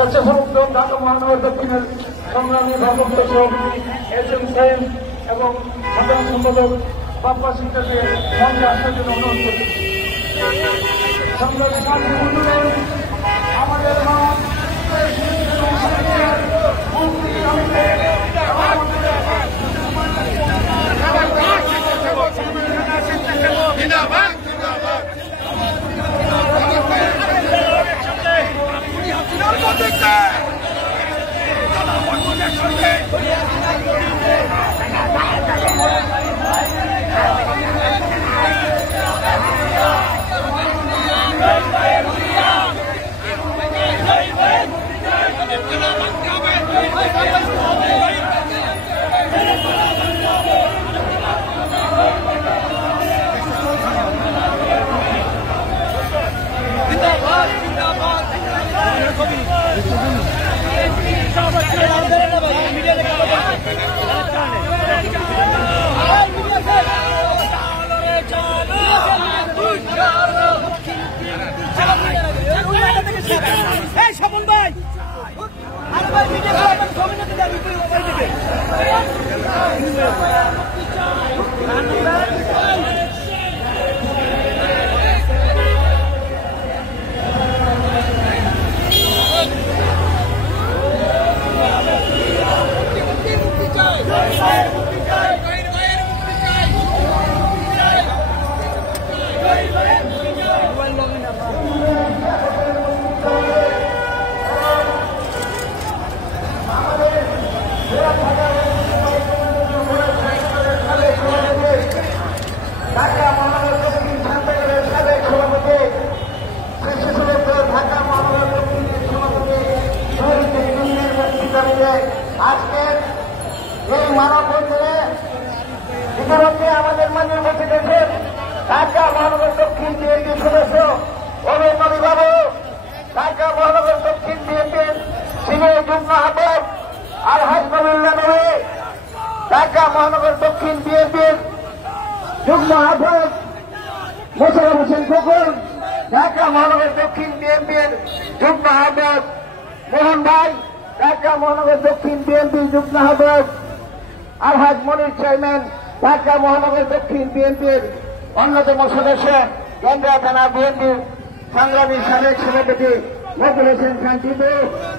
স্বেচ্ছাসেবক দল ঢাকা মহানগর দক্ষিণের সংগ্রামী ভারপ্রাপ্ত সভাপতি এস.এম. সাইম এবং সাধারণ সম্পাদক বাপ্পা সিংকে মঞ্চে আসার জন্য অনুরোধ করছি। সংগ্রামী সাথী বন্ধুগণ, আমাদের স্বপন ভাই আজকের এই মানববন্ধনে ইতিমধ্যে আমাদের মাঝে উপস্থিত হয়েছেন ঢাকা মহানগর দক্ষিণ বিএনপির সদস্য অভিনব অভিভাবক, ঢাকা মহানগর দক্ষিণ বিএনপির সিনিয়র যুগ্ম আহ্বায়ক আলহাজ কবিউল্লাহ নবী, ঢাকা মহানগর দক্ষিণ বিএনপির যুগ্ম আহ্বায়ক মোশাররফ হোসেন খোকন, ঢাকা মহানগর দক্ষিণ বিএনপির যুগ্ম আহ্বায়ক মোহন ভাই, ঢাকা মহানগর দক্ষিণ বিএনপির যুগ্ম আহ্বায়ক আলহাজ মনির চেয়ারম্যান, ঢাকা মহানগর দক্ষিণ বিএনপির অন্যতম সদস্য কেন্দ্রা থানা বিএনপির সংগ্রামী সাবেক সভাপতি মকুল হোসেন খান টিপু,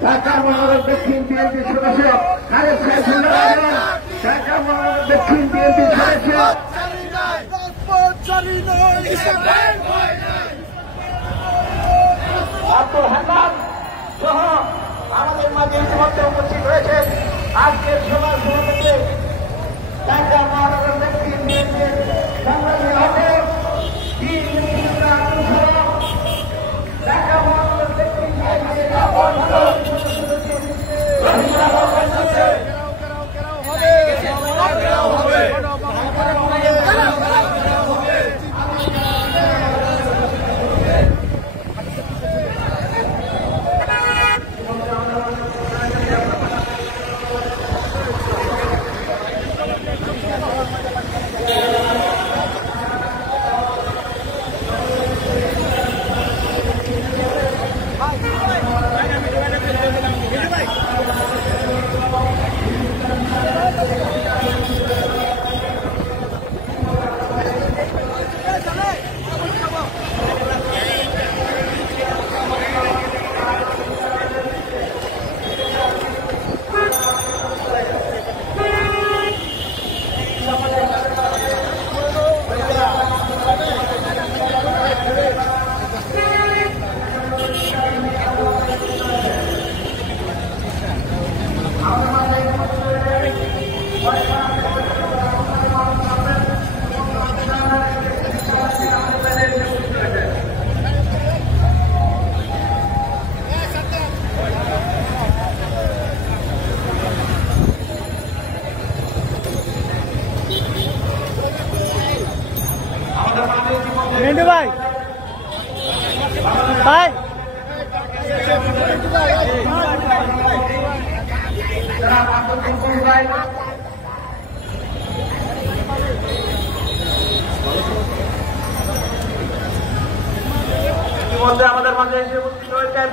ঢাকা মহানগর দক্ষিণ বিএনপির সদস্য খালেদ সাহেব, ঢাকা মহানগর দক্ষিণ বিএনপির সদস্য আব্দুল হান্নান সহ আমাদের মাঝে ইতিমধ্যে উপস্থিত রয়েছেন আজকের সভার সভাপতি ঢাকা মহানগর দক্ষিণ বিএনপির সংগ্রামী আহ্বায়ক ঢাকা মহানগর দক্ষিণ মিন্টু ভাই ভাই ইতিমধ্যে আমাদের মাঝে এসে উপস্থিত হয়েছেন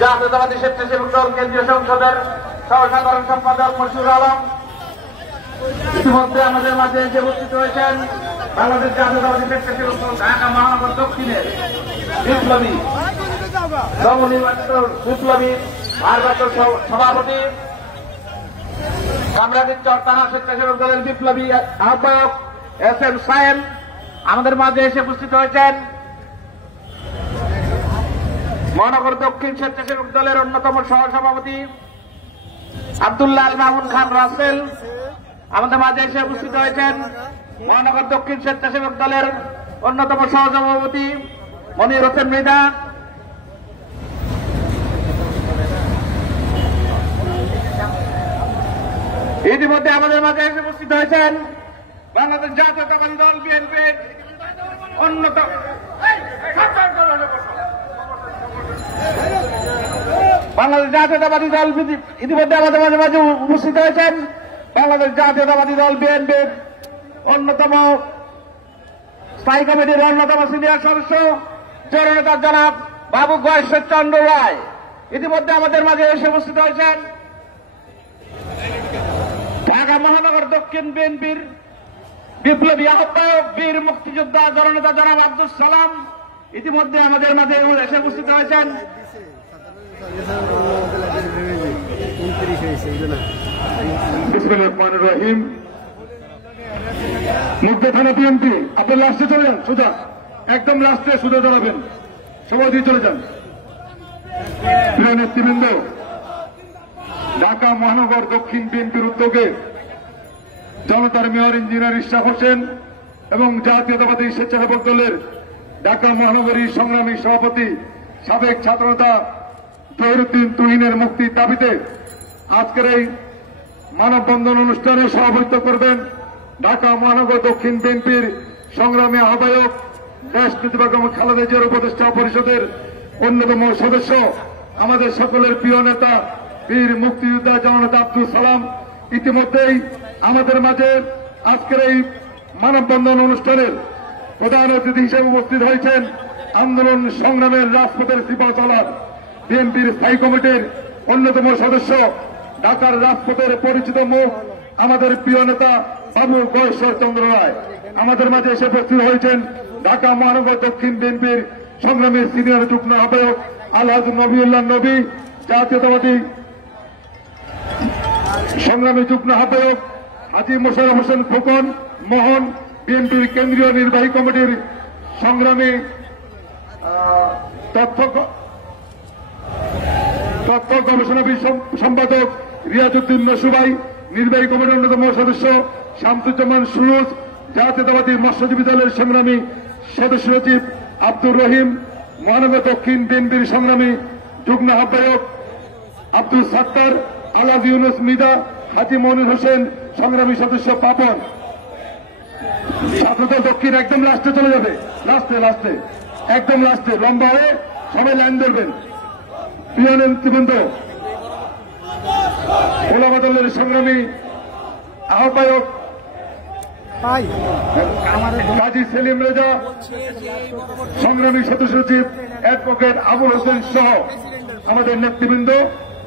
জাতীয়তাবাদী স্বেচ্ছাসেবক দল কেন্দ্রীয় সংসদের সহসাধারণ সম্পাদক মশিউর আলম। ইতিমধ্যে আমাদের মাঝে এসে উপস্থিত হয়েছেন বাংলাদেশ জাতীয়তাবাদী স্বেচ্ছাসেবক দল ঢাকা মহানগর দক্ষিণের বিপ্লবী নবনির্বাচিত বিপ্লবী ভারপ্রাপ্ত সভাপতি কামরাঙ্গীরচর থানা স্বেচ্ছাসেবক দলের বিপ্লবী আহ্বায়ক এস.এম. সায়েম। আমাদের মাঝে এসে উপস্থিত হয়েছেন মহানগর দক্ষিণ স্বেচ্ছাসেবক দলের অন্যতম সহসভাপতি আব্দুল্লাহ আল মামুন খান রাসেল। আমাদের মাঝে এসে উপস্থিত হয়েছেন মহানগর দক্ষিণ স্বেচ্ছাসেবক দলের অন্যতম সহসভাপতি মনির হোসেন মৃধা। ইতিমধ্যে আমাদের মাঝে এসে উপস্থিত হয়েছেন বাংলাদেশ জাতীয়তাবাদী দল বিএনপির অন্যতম বাংলাদেশ জাতীয়তাবাদী দল ইতিমধ্যে আমাদের মাঝে মাঝে উপস্থিত হয়েছেন বাংলাদেশ জাতীয়তাবাদী দল বিএনপির অন্যতম স্থায়ী কমিটির অন্যতম সিনিয়র সদস্য জননেতা জনাব বাবু গয়েশ্বর চন্দ্র রায়। ইতিমধ্যে আমাদের মাঝে এসে উপস্থিত হয়েছেন ঢাকা মহানগর দক্ষিণ বিএনপির বিপ্লবী আহ্বায়ক বীর মুক্তিযোদ্ধা জননেতা জনাব আব্দুল সালাম। ইতিমধ্যে আমাদের মাঝে এসে উপস্থিত হয়েছেন বিসমিল্লাহির রহমানির রহিম। মুগ্ধ থানা বিএনপি, আপনি লাস্টে চলে যান, সোজা একদম লাস্টে সোজা দাঁড়াবেন, সবাই দিয়ে চলে যান। প্রিয় নেতৃবৃন্দ, ঢাকা মহানগর দক্ষিণ বিএনপির উদ্যোগে জনতার মেয়র ইঞ্জিনিয়ার ইশরাক হোসেন এবং জাতীয়তাবাদী স্বেচ্ছাসেবক দলের ঢাকা মহানগরী সংগ্রামী সভাপতি সাবেক ছাত্রনেতা জহিরুদ্দিন তুহিনের মুক্তির দাবিতে আজকের এই মানববন্ধন অনুষ্ঠানে সভাপতিত্ব করবেন ঢাকা মহানগর দক্ষিণ বিএনপির সংগ্রামী আহ্বায়ক দেশ বেগম খালেদা জিয়ার উপদেষ্টা পরিষদের অন্যতম সদস্য আমাদের সকলের প্রিয় নেতা বীর মুক্তিযোদ্ধা জননেতা আব্দুল সালাম। ইতিমধ্যেই আমাদের মাঝে আজকের এই মানববন্ধন অনুষ্ঠানের প্রধান অতিথি হিসেবে উপস্থিত হয়েছেন আন্দোলন সংগ্রামের রাজপথের সিপাহ সালার বিএনপির স্থায়ী কমিটির অন্যতম সদস্য ঢাকার রাজপথের পরিচিত মুখ আমাদের প্রিয় নেতা বাবু গয়েশ্বর চন্দ্র রায়। আমাদের মাঝে এসে উপস্থিত হয়েছেন ঢাকা মহানগর দক্ষিণ বিএনপির সংগ্রামী সিনিয়র যুগ্ম আহ্বায়ক আলহাজ নবিউল্লাহ নবী, জাতীয়তাবাদী সংগ্রামী যুগ্ম আহ্বায়ক হাজী মোশাররফ হোসেন খোকন মোহন, বিএনপির কেন্দ্রীয় নির্বাহী কমিটির সংগ্রামী তথ্য গবেষণা সম্পাদক রিয়াজউদ্দিন নসুবাই, নির্বাহী কমিটির অন্যতম সদস্য শামসুজ্জামান সুরুজ, জাতীয়তাবাদী মৎস্যজীবী দলের সংগ্রামী সদস্য সচিব আব্দুর রহিম, মহানগর দক্ষিণ বিএনপির সংগ্রামী যুগ্ম আহ্বায়ক আব্দুল সাত্তার, আলাজ ইউনুস মিদা, হাজী মনির হোসেন, সংগ্রামী সদস্য পাপন। ছাত্রদল দক্ষিণ একদম লাস্টে চলে যাবে, লাস্টে একদম লাস্টে লম্বা হয়ে সবাই লাইন ধরবেন। প্রিয় নেতৃবৃন্দ, ওলামা দলের সংগ্রামী আহ্বায়ক কাজী সেলিম রেজা, সংগ্রামী সদস্য সচিব অ্যাডভোকেট আবুল হোসেন সহ আমাদের নেতৃবৃন্দ,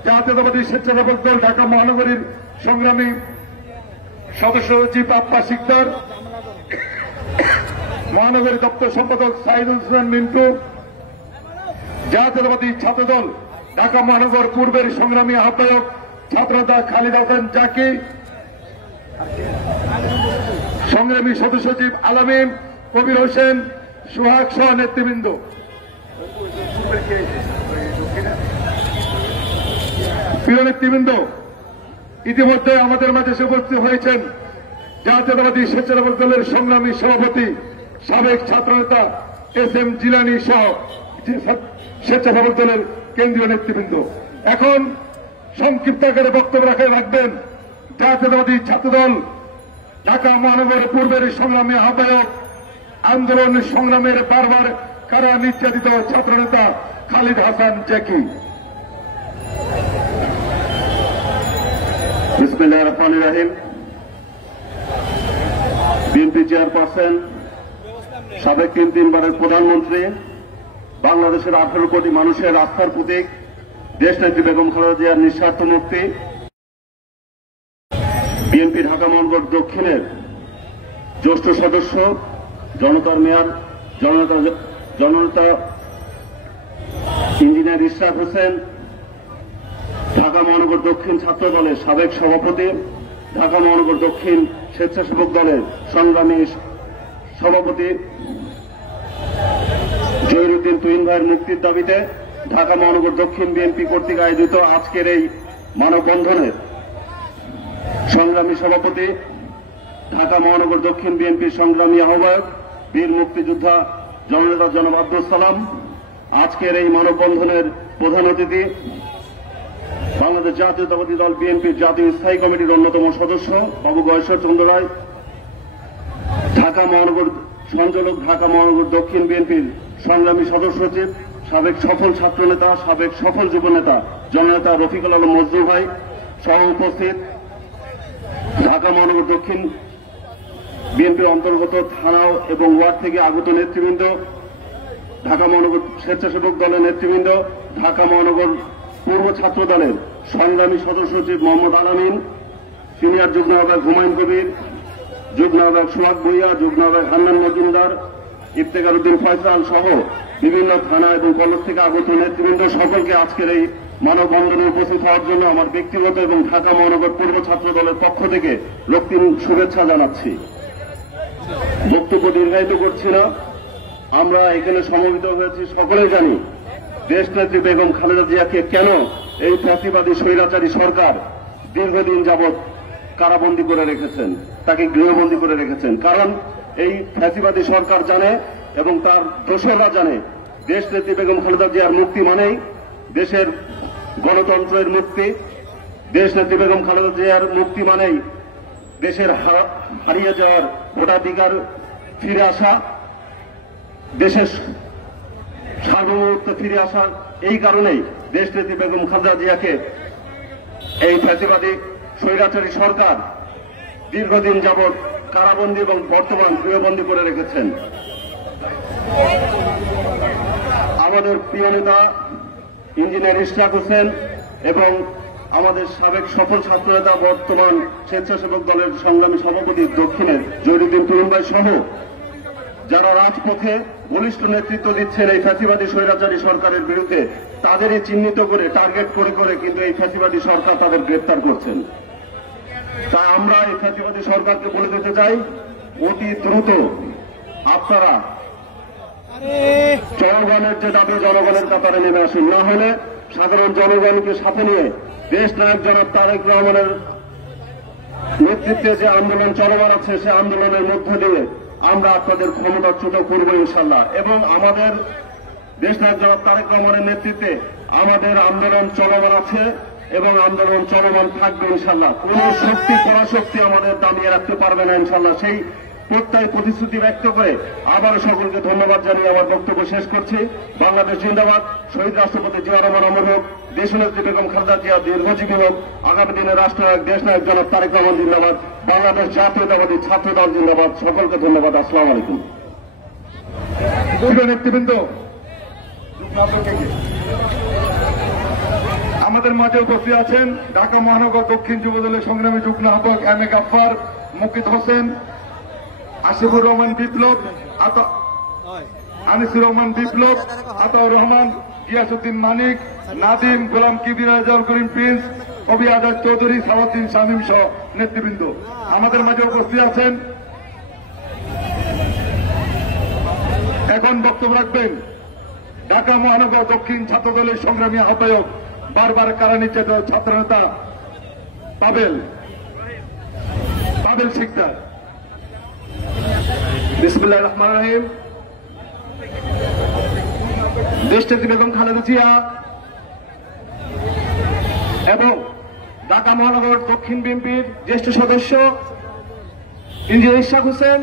জাতীয়তাবাদী স্বেচ্ছাসেবক দল ঢাকা মহানগরীর সংগ্রামী সদস্য সচিব আব্বাস সিকদার, মহানগরী দপ্তর সম্পাদক সাইদুল হোসেন মিন্টু, জাতীয়তাবাদী ছাত্রদল ঢাকা মহানগর পূর্বের সংগ্রামী আহ্বায়ক ছাত্রনেতা খালিদ হাসান জাকি, সংগ্রামী সদস্য সচিব আলামিন কবির হোসেন সোহাগ সহ নেতৃবৃন্দ। প্রিয় নেতৃবৃন্দ, ইতিমধ্যে আমাদের মাঝে উপস্থিত হয়েছেন জাতীয়তাবাদী স্বেচ্ছাসেবক দলের সংগ্রামী সভাপতি সাবেক ছাত্রনেতা এস.এম. জিলানী সহ স্বেচ্ছাসেবক দলের কেন্দ্রীয় নেতৃবৃন্দ। এখন সংক্ষিপ্ত আকারে বক্তব্য রাখবেন জাতীয়তাবাদী ছাত্রদল ঢাকা মহানগর পূর্বের সংগ্রামী আহ্বায়ক, আন্দোলন সংগ্রামের বারবার কারা নির্যাতিত ছাত্রনেতা খালিদ হাসান জাকি। বিসমিল্লাহির রহমানির রহিম। বিএনপি চেয়ারপারসন, সাবেক 3 বারের প্রধানমন্ত্রী, বাংলাদেশের 18 কোটি মানুষের আস্থার প্রতীক দেশনেত্রী বেগম খালেদা জিয়ার নিঃস্বার্থ মুক্তি, বিএনপি ঢাকা মহানগর দক্ষিণের জ্যেষ্ঠ সদস্য জনতার মেয়র জননেতা ইঞ্জিনিয়ার ইশরাক হোসেন, ঢাকা মহানগর দক্ষিণ ছাত্র দলের সাবেক সভাপতি, ঢাকা মহানগর দক্ষিণ স্বেচ্ছাসেবক দলের সংগ্রামী সভাপতি জহিরুদ্দিন তুহিন ভাইয়ের মুক্তির দাবিতে ঢাকা মহানগর দক্ষিণ বিএনপি কর্তৃক আয়োজিত আজকের এই মানববন্ধনের সংগ্রামী সভাপতি, ঢাকা মহানগর দক্ষিণ বিএনপির সংগ্রামী আহ্বায়ক বীর মুক্তিযোদ্ধা জননেতা জনাব আব্দুল সালাম, আজকের এই মানববন্ধনের প্রধান অতিথি বাংলাদেশ জাতীয়তাবাদী দল বিএনপির জাতীয় স্থায়ী কমিটির অন্যতম সদস্য বাবু গয়েশ্বর চন্দ্র রায়, ঢাকা মহানগর সঞ্চালক ঢাকা মহানগর দক্ষিণ বিএনপির সংগ্রামী সদস্য সচিব সাবেক সফল ছাত্রনেতা সাবেক সফল যুবনেতা জননেতা রফিকুল আলম মজনু ভাই সহ উপস্থিত ঢাকা মহানগর দক্ষিণ বিএনপির অন্তর্গত থানা এবং ওয়ার্ড থেকে আগত নেতৃবৃন্দ, ঢাকা মহানগর স্বেচ্ছাসেবক দলের নেতৃবৃন্দ, ঢাকা মহানগর পূর্ব ছাত্র দলের সংগ্রামী সদস্য সচিব মোহাম্মদ আলামিন, সিনিয়র যুগ্ম আহ্বায়ক হুমায়ুন কবির, যুগ্ম আহ্বায়ক সোহাগ ভূঁইয়া, যুগ্ম আহ্বায়ক হান্নান মজুমদার, ইফতেখার উদ্দিন ফয়সাল সহ বিভিন্ন থানা এবং কলেজ থেকে আগত নেতৃবৃন্দ সকলকে আজকের এই মানববন্ধনে উপস্থিত হওয়ার জন্য আমার ব্যক্তিগত এবং ঢাকা মহানগর পূর্ব ছাত্র দলের পক্ষ থেকে রক্তিম শুভেচ্ছা জানাচ্ছি। বক্তব্য দীর্ঘায়িত করছি না। আমরা এখানে সমবেত হয়েছি, সকলেই জানি দেশনেত্রী বেগম খালেদা জিয়াকে কেন এই ফ্যাসিবাদী স্বৈরাচারী সরকার দীর্ঘদিন যাবৎ কারাবন্দী করে রেখেছেন, তাকে গৃহবন্দী করে রেখেছেন। কারণ এই ফ্যাসিবাদী সরকার জানে এবং তার দোসররা জানে দেশনেত্রী বেগম খালেদা জিয়ার মুক্তি মানেই দেশের গণতন্ত্রের মুক্তি, দেশনেত্রী বেগম খালেদা জিয়ার মুক্তি মানেই দেশের হারিয়ে যাওয়ার ভোটাধিকার ফিরে আসা, দেশের সার্বভৌমত্ব ফিরে আসা। এই কারণেই দেশনেত্রী বেগম খালেদা জিয়াকে এই ফ্যাসিবাদী স্বৈরাচারী সরকার দীর্ঘদিন যাবৎ কারাবন্দী এবং বর্তমান গৃহবন্দী করে রেখেছেন। আমাদের প্রিয় নেতা ইঞ্জিনিয়ার ইশরাক হোসেন এবং আমাদের সাবেক সফল ছাত্রনেতা বর্তমান স্বেচ্ছাসেবক দলের সংগ্রামী সভাপতি দক্ষিণের জহিরুদ্দিন তুহিন ভাই সহ যারা রাজপথে বলিষ্ঠ নেতৃত্ব দিচ্ছেন এই ফ্যাসিবাদী স্বৈরাচারী সরকারের বিরুদ্ধে, তাদেরই চিহ্নিত করে টার্গেট করে কিন্তু এই ফ্যাসিবাদী সরকার তাদের গ্রেপ্তার করছেন। তাই আমরা এই ফ্যাসিবাদী সরকারকে বলে দিতে চাই, অতি দ্রুত আপনারা জনগণের যে দাবি জনগণের কাতারে নেমে আসুন, না হলে সাধারণ জনগণকে সাথে নিয়ে দেশ নায়ক জনাব তারেক রহমানের নেতৃত্বে যে আন্দোলন চলমান আছে সে আন্দোলনের মধ্য দিয়ে আমরা আপনাদের ক্ষমতাচ্যুত করব ইনশাল্লাহ। এবং আমাদের দেশ নায়ক জনাব তারেক রহমানের নেতৃত্বে আমাদের আন্দোলন চলমান আছে এবং আন্দোলন চলমান থাকবে ইনশাল্লাহ। কোন শক্তি পরাশক্তি আমাদের দাঁড়িয়ে রাখতে পারবে না ইনশাল্লাহ। সেই প্রত্যয় প্রতিশ্রুতি ব্যক্ত করে আবারও সকলকে ধন্যবাদ জানিয়ে আমার বক্তব্য শেষ করছি। বাংলাদেশ জিন্দাবাদ, শহীদ রাষ্ট্রপতি জিয়া রহমান অমর হোক, দেশনেত্রী বেগম খালেদা জিয়া দীর্ঘজীবী হোক, আগামী দিনে রাষ্ট্রনায়ক দেশনায়ক জনাব তারেক রহমান জিন্দাবাদ, বাংলাদেশ জাতীয়তাবাদী ছাত্র দল জিন্দাবাদ। সকলকে ধন্যবাদ। আসসালামু আলাইকুম। নেতৃবৃন্দ, আমাদের মাঝে উপস্থিত আছেন ঢাকা মহানগর দক্ষিণ যুবদলের সংগ্রামী যুগ্ম আহ্বায়ক M A Gaffar, Mukit Hossain, Asifur Rahman Biplab, Anisur Rahman Biplab, Ataur Rahman, Giasuddin Manik, Nadim, Golam কিবির, Rajaul Karim Prince, কবি আজাদ চৌধুরী, সালাউদ্দিন শামীম সহ নেতৃবৃন্দ আমাদের মাঝে উপস্থিত আছেন। এখন বক্তব্য রাখবেন ঢাকা মহানগর দক্ষিণ ছাত্র দলের সংগ্রামী আহ্বায়ক, বারবার কারা নির্যাতিত ছাত্রনেতা পাবেল শিকদার। বিসমিল্লাহির রহমানির রহিম। দেশনেত্রী বেগম খালেদা জিয়া এবং ঢাকা মহানগর দক্ষিণ বিএনপির জ্যেষ্ঠ সদস্য ইঞ্জিনিয়ার ইশরাক হোসেন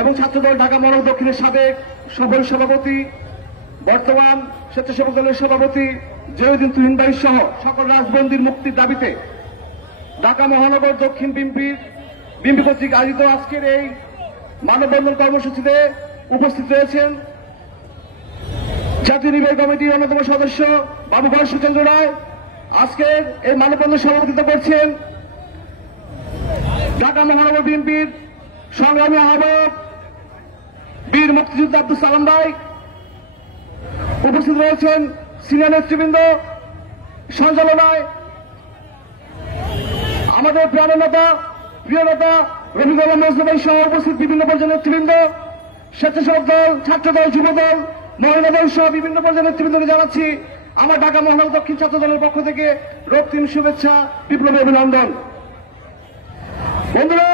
এবং ছাত্রদল ঢাকা মহানগর দক্ষিণের সাবেক সফল সভাপতি, বর্তমান স্বেচ্ছাসেবক দলের সভাপতি জহিরুদ্দিন তুহিন ভাই সহ সকল রাজবন্দীর মুক্তির দাবিতে ঢাকা মহানগর দক্ষিণ বিএনপি কর্তৃক আয়োজিত আজকের এই মানববন্ধন কর্মসূচিতে উপস্থিত রয়েছেন জাতীয় নির্বাহী কমিটির অন্যতম সদস্য বাবু সুচন্দ্র রায় আজকের এই মানববন্ধন সভাপতিত্ব করছেন। ঢাকা মহানগর বিএনপির সংগ্রামী আহ্বায়ক বীর মুক্তিযোদ্ধা আব্দুল সালাম ভাই, উপস্থিত রয়েছেন সিনিয়র নেতৃবৃন্দ, সঞ্চালনায় আমাদের প্রিয় নেতা রফিকুল্লাহ মজনু ভাই সহ উপস্থিত বিভিন্ন পর্যায়ের নেতৃবৃন্দ, স্বেচ্ছাসেবক দল, ছাত্রদল, যুবদল, মহিলাদল সহ বিভিন্ন পর্যায়ের নেতৃবৃন্দকে জানাচ্ছি আমার ঢাকা মহানগর দক্ষিণ ছাত্র দলের পক্ষ থেকে রক্তিম শুভেচ্ছা, বিপ্লবী অভিনন্দন। বন্ধুরা,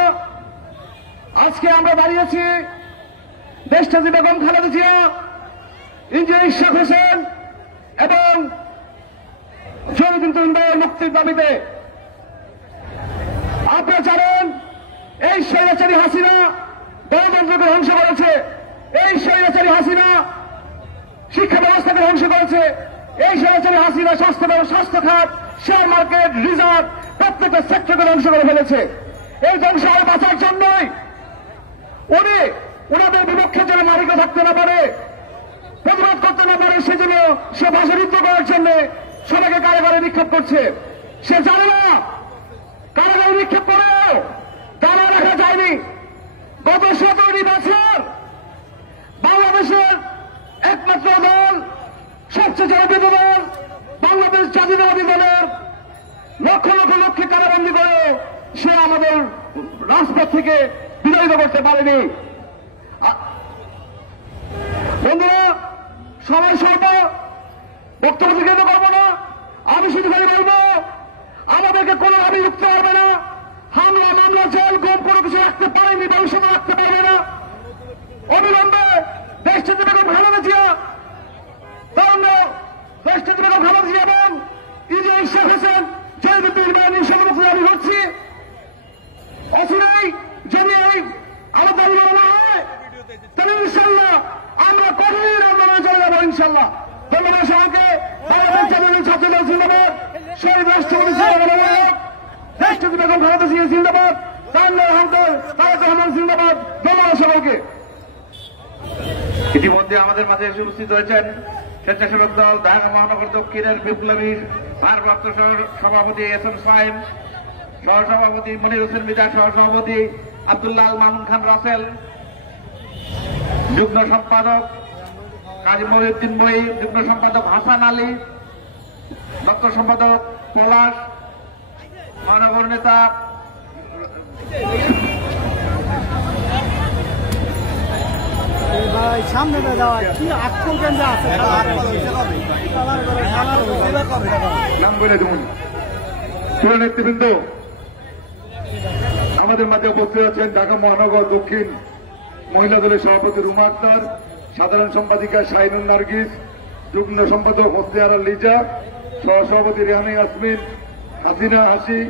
আজকে আমরা দাঁড়িয়েছি দেশনেত্রী বেগম খালেদা জিয়া, ইঞ্জিনিয়ার ইশরাক হোসেন এবং শহীদ মুক্তির দাবিতে। আপনারা জানেন এই স্বৈরাচারী হাসিনা গণতন্ত্রকে ধ্বংস করেছে, এই স্বৈরাচারী হাসিনা শিক্ষা ব্যবস্থাকে ধ্বংস করেছে, এই স্বৈরাচারী হাসিনা স্বাস্থ্য খাত, শেয়ার মার্কেট, রিজার্ভ প্রত্যেকটা সেক্টরকে ধ্বংস করে ফেলেছে। এই ধ্বংস হয়ে বাঁচার জন্যই উনি ওনাদের বিপক্ষে যেন নারীকে থাকতে না পারে, প্রতিবাদ করতে না পারে, সেজন্য সে ভাষাযুদ্ধ করার জন্য সবাইকে কারাগারে নিক্ষেপ করছে। সে জানে না কারাগারে নিক্ষেপ করেও দানা রাখা যায়নি। গত 17 বছর বাংলাদেশের একমাত্র দল, সবচেয়ে জনপ্রিয় দল বাংলাদেশ জাতীয়তাবাদী দলের লক্ষ লক্ষ লক্ষ্যে কারাবন্দী করে সে আমাদের রাজপথ থেকে বিতাড়িত করতে পারেনি। বন্ধুরা, সময় স্বল্প, বক্তব্য দীর্ঘায়িত করবো না। আমি শুধু খালি বলবো, আমাদেরকে কোনোভাবেই উঠতে পারবে না। হামলা, মামলা, জেল, গুম কোনো কিছু রাখতে পারেনি, ভবিষ্যতে রাখতে পারবে না। অবিলম্বে দেশনেত্রী বেগম খালেদা জিয়া, দেশনেত্রী বেগম খালেদা জিয়া এবং ইঞ্জিনিয়ার ইশরাক হোসেন জয়দুদ্দিন বাহিনীর সভাপতি দাবি করছি। অচিরেই যদি এই আমাদের আন্দোলন হয় তাহলে ইনশাল্লাহ আমরা কঠিন আন্দোলনে চলে যাবো ইনশাল্লাহ। ধন্যবাদ সবাইকে। বাংলাদেশ জাতীয় ছাত্রদল জিন্দাবাদ, শহীদ রাষ্ট্রপতি জিন্দাবাদ, দেশনেত্রী বেগম খালেদা জিয়া জিন্দাবাদ, তারেক রহমান জিন্দাবাদ। ধন্যবাদ সবাইকে। ইতিমধ্যে আমাদের মাঝে এসে উপস্থিত হয়েছেন স্বেচ্ছাসেবক দল ঢাকা মহানগর দক্ষিণের বিপ্লবী ভারপ্রাপ্ত সভাপতি এস এম সাহেব, সহসভাপতি মনির হোসেন মিদা, সহসভাপতি আব্দুল্লাহ মামুন খান রাসেল, যুগ্ম সম্পাদক কাজী মহিউদ্দিন বই, যুগ্ম সম্পাদক হাসান আলী, দক্ষ সম্পাদক পলাশ, মহানগর নেতা সামনে যাওয়া কি আক্রমণ কেন্দ্র আছে নাম বলে দেবেন। প্রিয় নেতৃবৃন্দ, আমাদের মাঝে উপস্থিত আছেন ঢাকা মহানগর দক্ষিণ মহিলা দলের সভাপতি রুমা আক্তার, সাধারণ সম্পাদিকা শাহিনুন নার্গিস, যুগ্ম সম্পাদক হোসনে লিজা, সহসভাপতি রেহানা ইয়াসমিন, হাসিনা হাসি,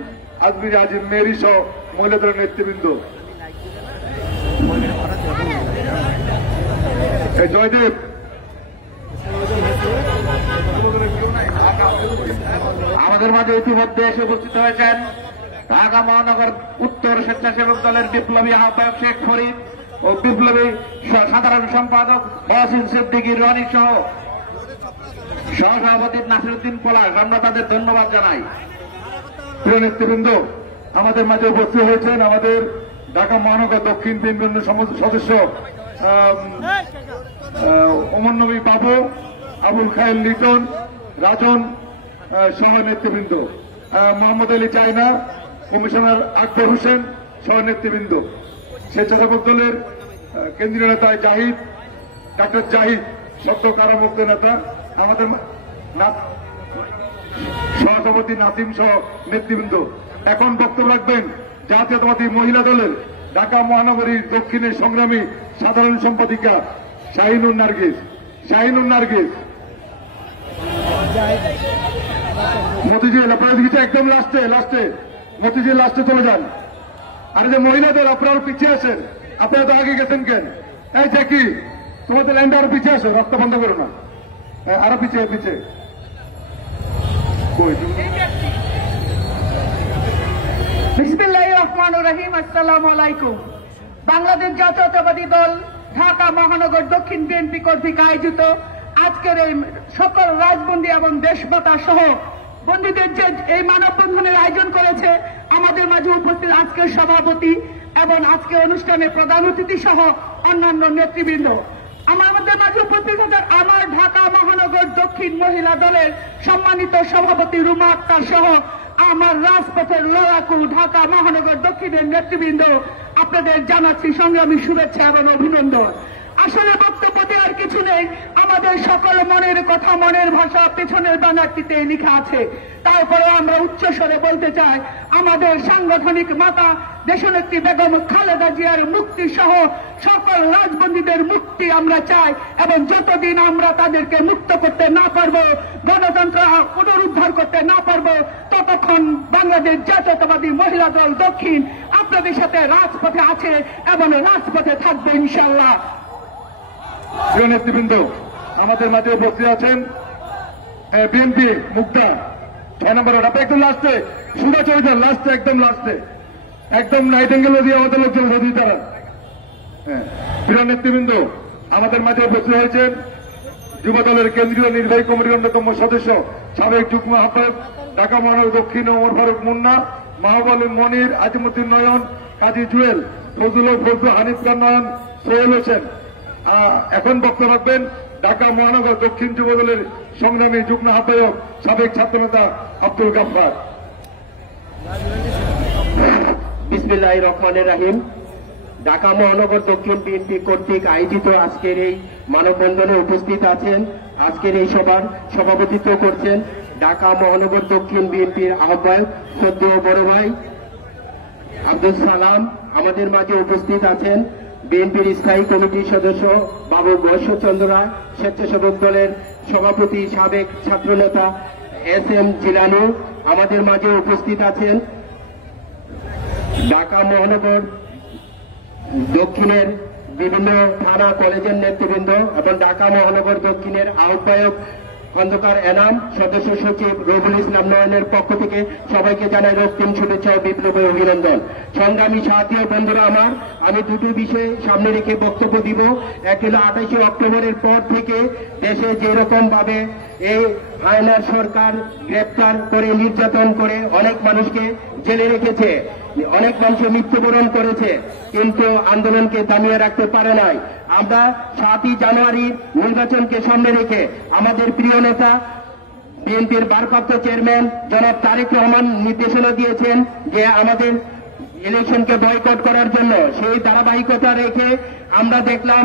আজমির আজিম মেরি সহ মহিলা দলের নেতৃবৃন্দ। জয়দেব, আমাদের মাঝে ইতিমধ্যে এসে উপস্থিত হয়েছেন ঢাকা মহানগর উত্তর স্বেচ্ছাসেবক দলের বিপ্লবী আহ্বায়ক শেখ ফরিদ ও বিপ্লবী সাধারণ সম্পাদক মহসিন সিদ্দিকী রনি সহ সহসভাপতি নাসিরউদ্দিন পলাশ। আমরা তাদের ধন্যবাদ জানাই। প্রিয় নেতৃবৃন্দ, আমাদের মাঝে উপস্থিত হয়েছেন আমাদের ঢাকা মহানগর দক্ষিণ বিএনপির সদস্য ওমর নবী বাবু, আবুল খায়ের লিটন, রাজন সহ নেতৃবৃন্দ, মোহাম্মদ আলী চায়না, কমিশনার আকবর হোসেন সহ নেতৃবৃন্দ, স্বেচ্ছাসেবক দলের কেন্দ্রীয় নেতা জাহিদ, ডাক্তার জাহিদ সদ্য কারামুক্ত নেতা, আমাদের সহসভাপতি নাসিম সহ নেতৃবৃন্দ। এখন বক্তব্য রাখবেন জাতীয়তাবাদী মহিলা দলের ঢাকা মহানগরীর দক্ষিণের সংগ্রামী সাধারণ সম্পাদিকা শাহিনুন নার্গিস। মতিঝিল আপনারা দিকে একদম লাস্টে মতিঝিল লাস্টে চলে যান। আর যে মহিলাদের আপনারা পিছিয়ে আসেন, আপনারা তো আগে গেছেন কেন? এই জ্যাকি, তোমাদের লাইনটা আরো পিছিয়ে আসো, রাস্তা বন্ধ করো না, আরো পিছিয়ে বিসমিল্লাহির রহমানির রহিম। আসসালামু আলাইকুম। বাংলাদেশ জাতীয়তাবাদী দল ঢাকা মহানগর দক্ষিণ বিএনপি কর্তৃক আয়োজিত আজকের এই সকল রাজবন্দী এবং দেশমাতা সহ বন্দীদের যে এই মানববন্ধনের আয়োজন করেছে, আমাদের মাঝে উপস্থিত আজকের সভাপতি এবং আজকে অনুষ্ঠানের প্রধান অতিথি সহ অন্যান্য নেতৃবৃন্দ। আমাদের মাঝে উপস্থিত আছেন আমার ঢাকা মহানগর দক্ষিণ মহিলা দলের সম্মানিত সভাপতি রুমা আক্তার সহ আমার রাজপথের লড়াকু ঢাকা মহানগর দক্ষিণের নেতৃবৃন্দ। আপনাদের জানাচ্ছি সংগ্রামী শুভেচ্ছা এবং অভিনন্দন। আসলে বক্তব্য দেওয়ার কিছু নেই, আমাদের সকল মনের কথা মনের ভাষা পেছনের ব্যানারটিতে লেখা আছে। তারপরে আমরা উচ্চস্বরে বলতে চাই, আমাদের সাংগঠনিক মাতা দেশনেত্রী বেগম খালেদা জিয়ার মুক্তি সহ সকল রাজবন্দীদের মুক্তি আমরা চাই, এবং যতদিন আমরা তাদেরকে মুক্ত করতে না পারবো, গণতন্ত্র পুনরুদ্ধার করতে না পারবো, ততক্ষণ বাংলাদেশ জাতীয়তাবাদী মহিলা দল দক্ষিণ আপনাদের সাথে রাজপথে আছে এবং রাজপথে থাকবে ইনশাআল্লাহ। প্রিয় নেতৃবৃন্দ, আমাদের মাঝে উপস্থিত আছেন বিএনপি মুক্তা 6 নম্বর ওয়ার্ড। আপনি একদম লাস্টে সুধা চরিত্র লাস্টে একদম নাইট অ্যাঙ্গেল দিয়ে আমাদের লোকজন সাথে তারা। হ্যাঁ, প্রিয় নেতৃবৃন্দ, আমাদের মাঝে উপস্থিত হয়েছেন যুব দলের কেন্দ্রীয় নির্বাহী কমিটির অন্যতম সদস্য সাবেক যুগ্ম আহ্বায়ক ঢাকা মহানগর দক্ষিণ ওমর ফারুক মুন্না, মাহবুব মনির, আজিমুদ্দিন নয়ন, কাজী জুয়েল, ফজলুল হানিফ খান নয়ন, সোহেল হোসেন। এখন বক্তব্য রাখবেন ঢাকা মহানগর দক্ষিণ যুব দলের সংগ্রামী যুগ্ম আহ্বায়ক সাবেক ছাত্রনেতা আব্দুল গাফফার। বিসমিল্লাহির রহমানির রহিম। ঢাকা মহানগর দক্ষিণ বিএনপি কর্তৃক আয়োজিত আজকের এই মানববন্ধনে উপস্থিত আছেন, আজকের এই সভার সভাপতিত্ব করছেন ঢাকা মহানগর দক্ষিণ বিএনপির আহ্বায়ক শ্রদ্ধেয় বড় ভাই আব্দুল সালাম। আমাদের মাঝে উপস্থিত আছেন বিএনপির স্থায়ী কমিটির সদস্য বাবু বৈশ্বচন্দ্র রায়, স্বেচ্ছাসেবক দলের সভাপতি সাবেক ছাত্রনেতা SM জিলানী। আমাদের মাঝে উপস্থিত আছেন ঢাকা মহানগর দক্ষিণের বিভিন্ন থানা কলেজের নেতৃবৃন্দ এবং ঢাকা মহানগর দক্ষিণের আহ্বায়ক খন্দকার এনাম, সদস্য সচিব রবিউল ইসলাম নয়নের পক্ষ থেকে সবাইকে জানাই রক্তিম শুভেচ্ছা ও বিপ্লবী অভিনন্দন। সংগ্রামী সাথী ও বন্ধুরা আমার, আমি দুটো বিষয় সামনে রেখে বক্তব্য দিব। এক হল 28 অক্টোবরের পর থেকে দেশে যেরকম ভাবে এই হায়নার সরকার গ্রেপ্তার করে নির্যাতন করে অনেক মানুষকে জেলে রেখেছে, অনেক মানুষ মৃত্যুবরণ করেছে, কিন্তু আন্দোলনকে দামিয়ে রাখতে পারে নাই। আমরা 7ই জানুয়ারি নির্বাচনকে সামনে রেখে আমাদের প্রিয় নেতা বিএনপির ভারপ্রাপ্ত চেয়ারম্যান জনাব তারেক রহমান নির্দেশনা দিয়েছেন যে আমাদের ইলেকশনকে বয়কট করার জন্য। সেই ধারাবাহিকতা রেখে আমরা দেখলাম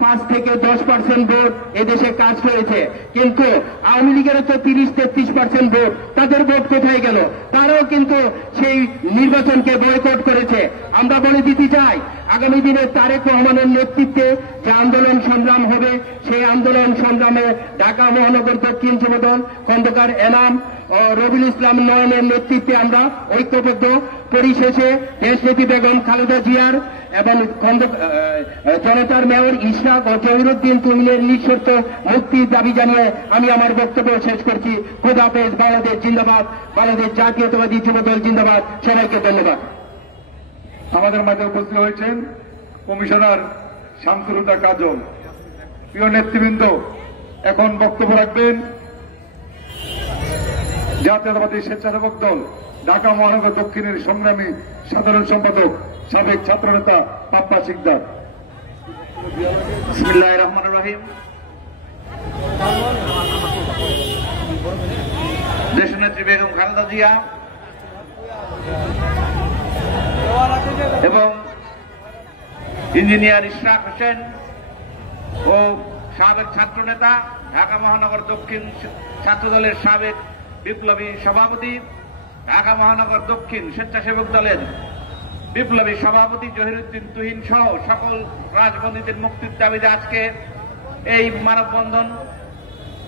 5 থেকে 10% ভোট এদেশে কাজ করেছে, কিন্তু আওয়ামী লীগের তো 30-33% ভোট, তাদের ভোট কোথায় গেল? তারাও কিন্তু সেই নির্বাচনকে বয়কট করেছে। আমরা বলে দিতে চাই, আগামী দিনে তারেক রহমানের নেতৃত্বে যে আন্দোলন সংগ্রাম হবে, সেই আন্দোলন সংগ্রামে ঢাকা মহানগর দক্ষিণ যুবদল খন্দকার এনাম ও রবিউল ইসলাম নয়নের নেতৃত্বে আমরা ঐক্যবদ্ধ। পরিশেষে দেশনেত্রী বেগম খালেদা জিয়ার এবং জনতার মেয়র ইশরাক ও জহিরুদ্দিন তুহিনের নিঃশর্ত মুক্তির দাবি জানিয়ে আমি আমার বক্তব্য শেষ করছি। খোদা হাফেজ। বাংলাদেশ জিন্দাবাদ, বাংলাদেশ জাতীয়তাবাদী যুবদল জিন্দাবাদ। সবাইকে ধন্যবাদ। আমাদের মাঝে উপস্থিত হয়েছেন কমিশনার শামসুলহুদা কাজল। প্রিয় নেতৃবৃন্দ, এখন বক্তব্য রাখবেন জাতীয়তাবাদী স্বেচ্ছাসেবক দল ঢাকা মহানগর দক্ষিণের সংগ্রামী সাধারণ সম্পাদক সাবেক ছাত্রনেতা পাপ্পা সিকদার। বিসমিল্লাহির রহমানির রহিম। দেশনেত্রী বেগম খালেদা জিয়া এবং ইঞ্জিনিয়ার ইশরাক হোসেন ও সাবেক ছাত্রনেতা ঢাকা মহানগর দক্ষিণ ছাত্রদলের সাবেক বিপ্লবী সভাপতি, ঢাকা মহানগর দক্ষিণ স্বেচ্ছাসেবক দলের বিপ্লবী সভাপতি জহিরুদ্দিন তুহিন সহ সকল রাজবন্দীদের মুক্তির দাবিতে আজকে এই মানববন্ধন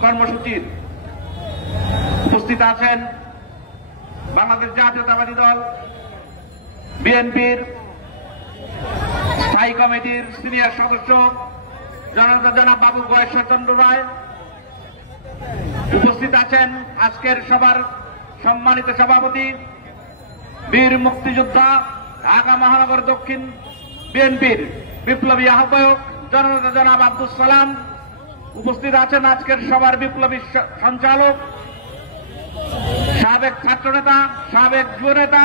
কর্মসূচির উপস্থিত আছেন বাংলাদেশ জাতীয়তাবাদী দল বিএনপির স্থায়ী কমিটির সিনিয়র সদস্য জনাব বাবু বৈশ্বচন্দ্র রায়। উপস্থিত আছেন আজকের সভার সম্মানিত সভাপতি বীর মুক্তিযোদ্ধা ঢাকা মহানগর দক্ষিণ বিএনপির বিপ্লবী আহ্বায়ক জনতা জনাব আব্দুল সালাম উপস্থিত আছেন আজকের সভার বিপ্লবী সঞ্চালক, সাবেক ছাত্রনেতা, সাবেক যুবনেতা,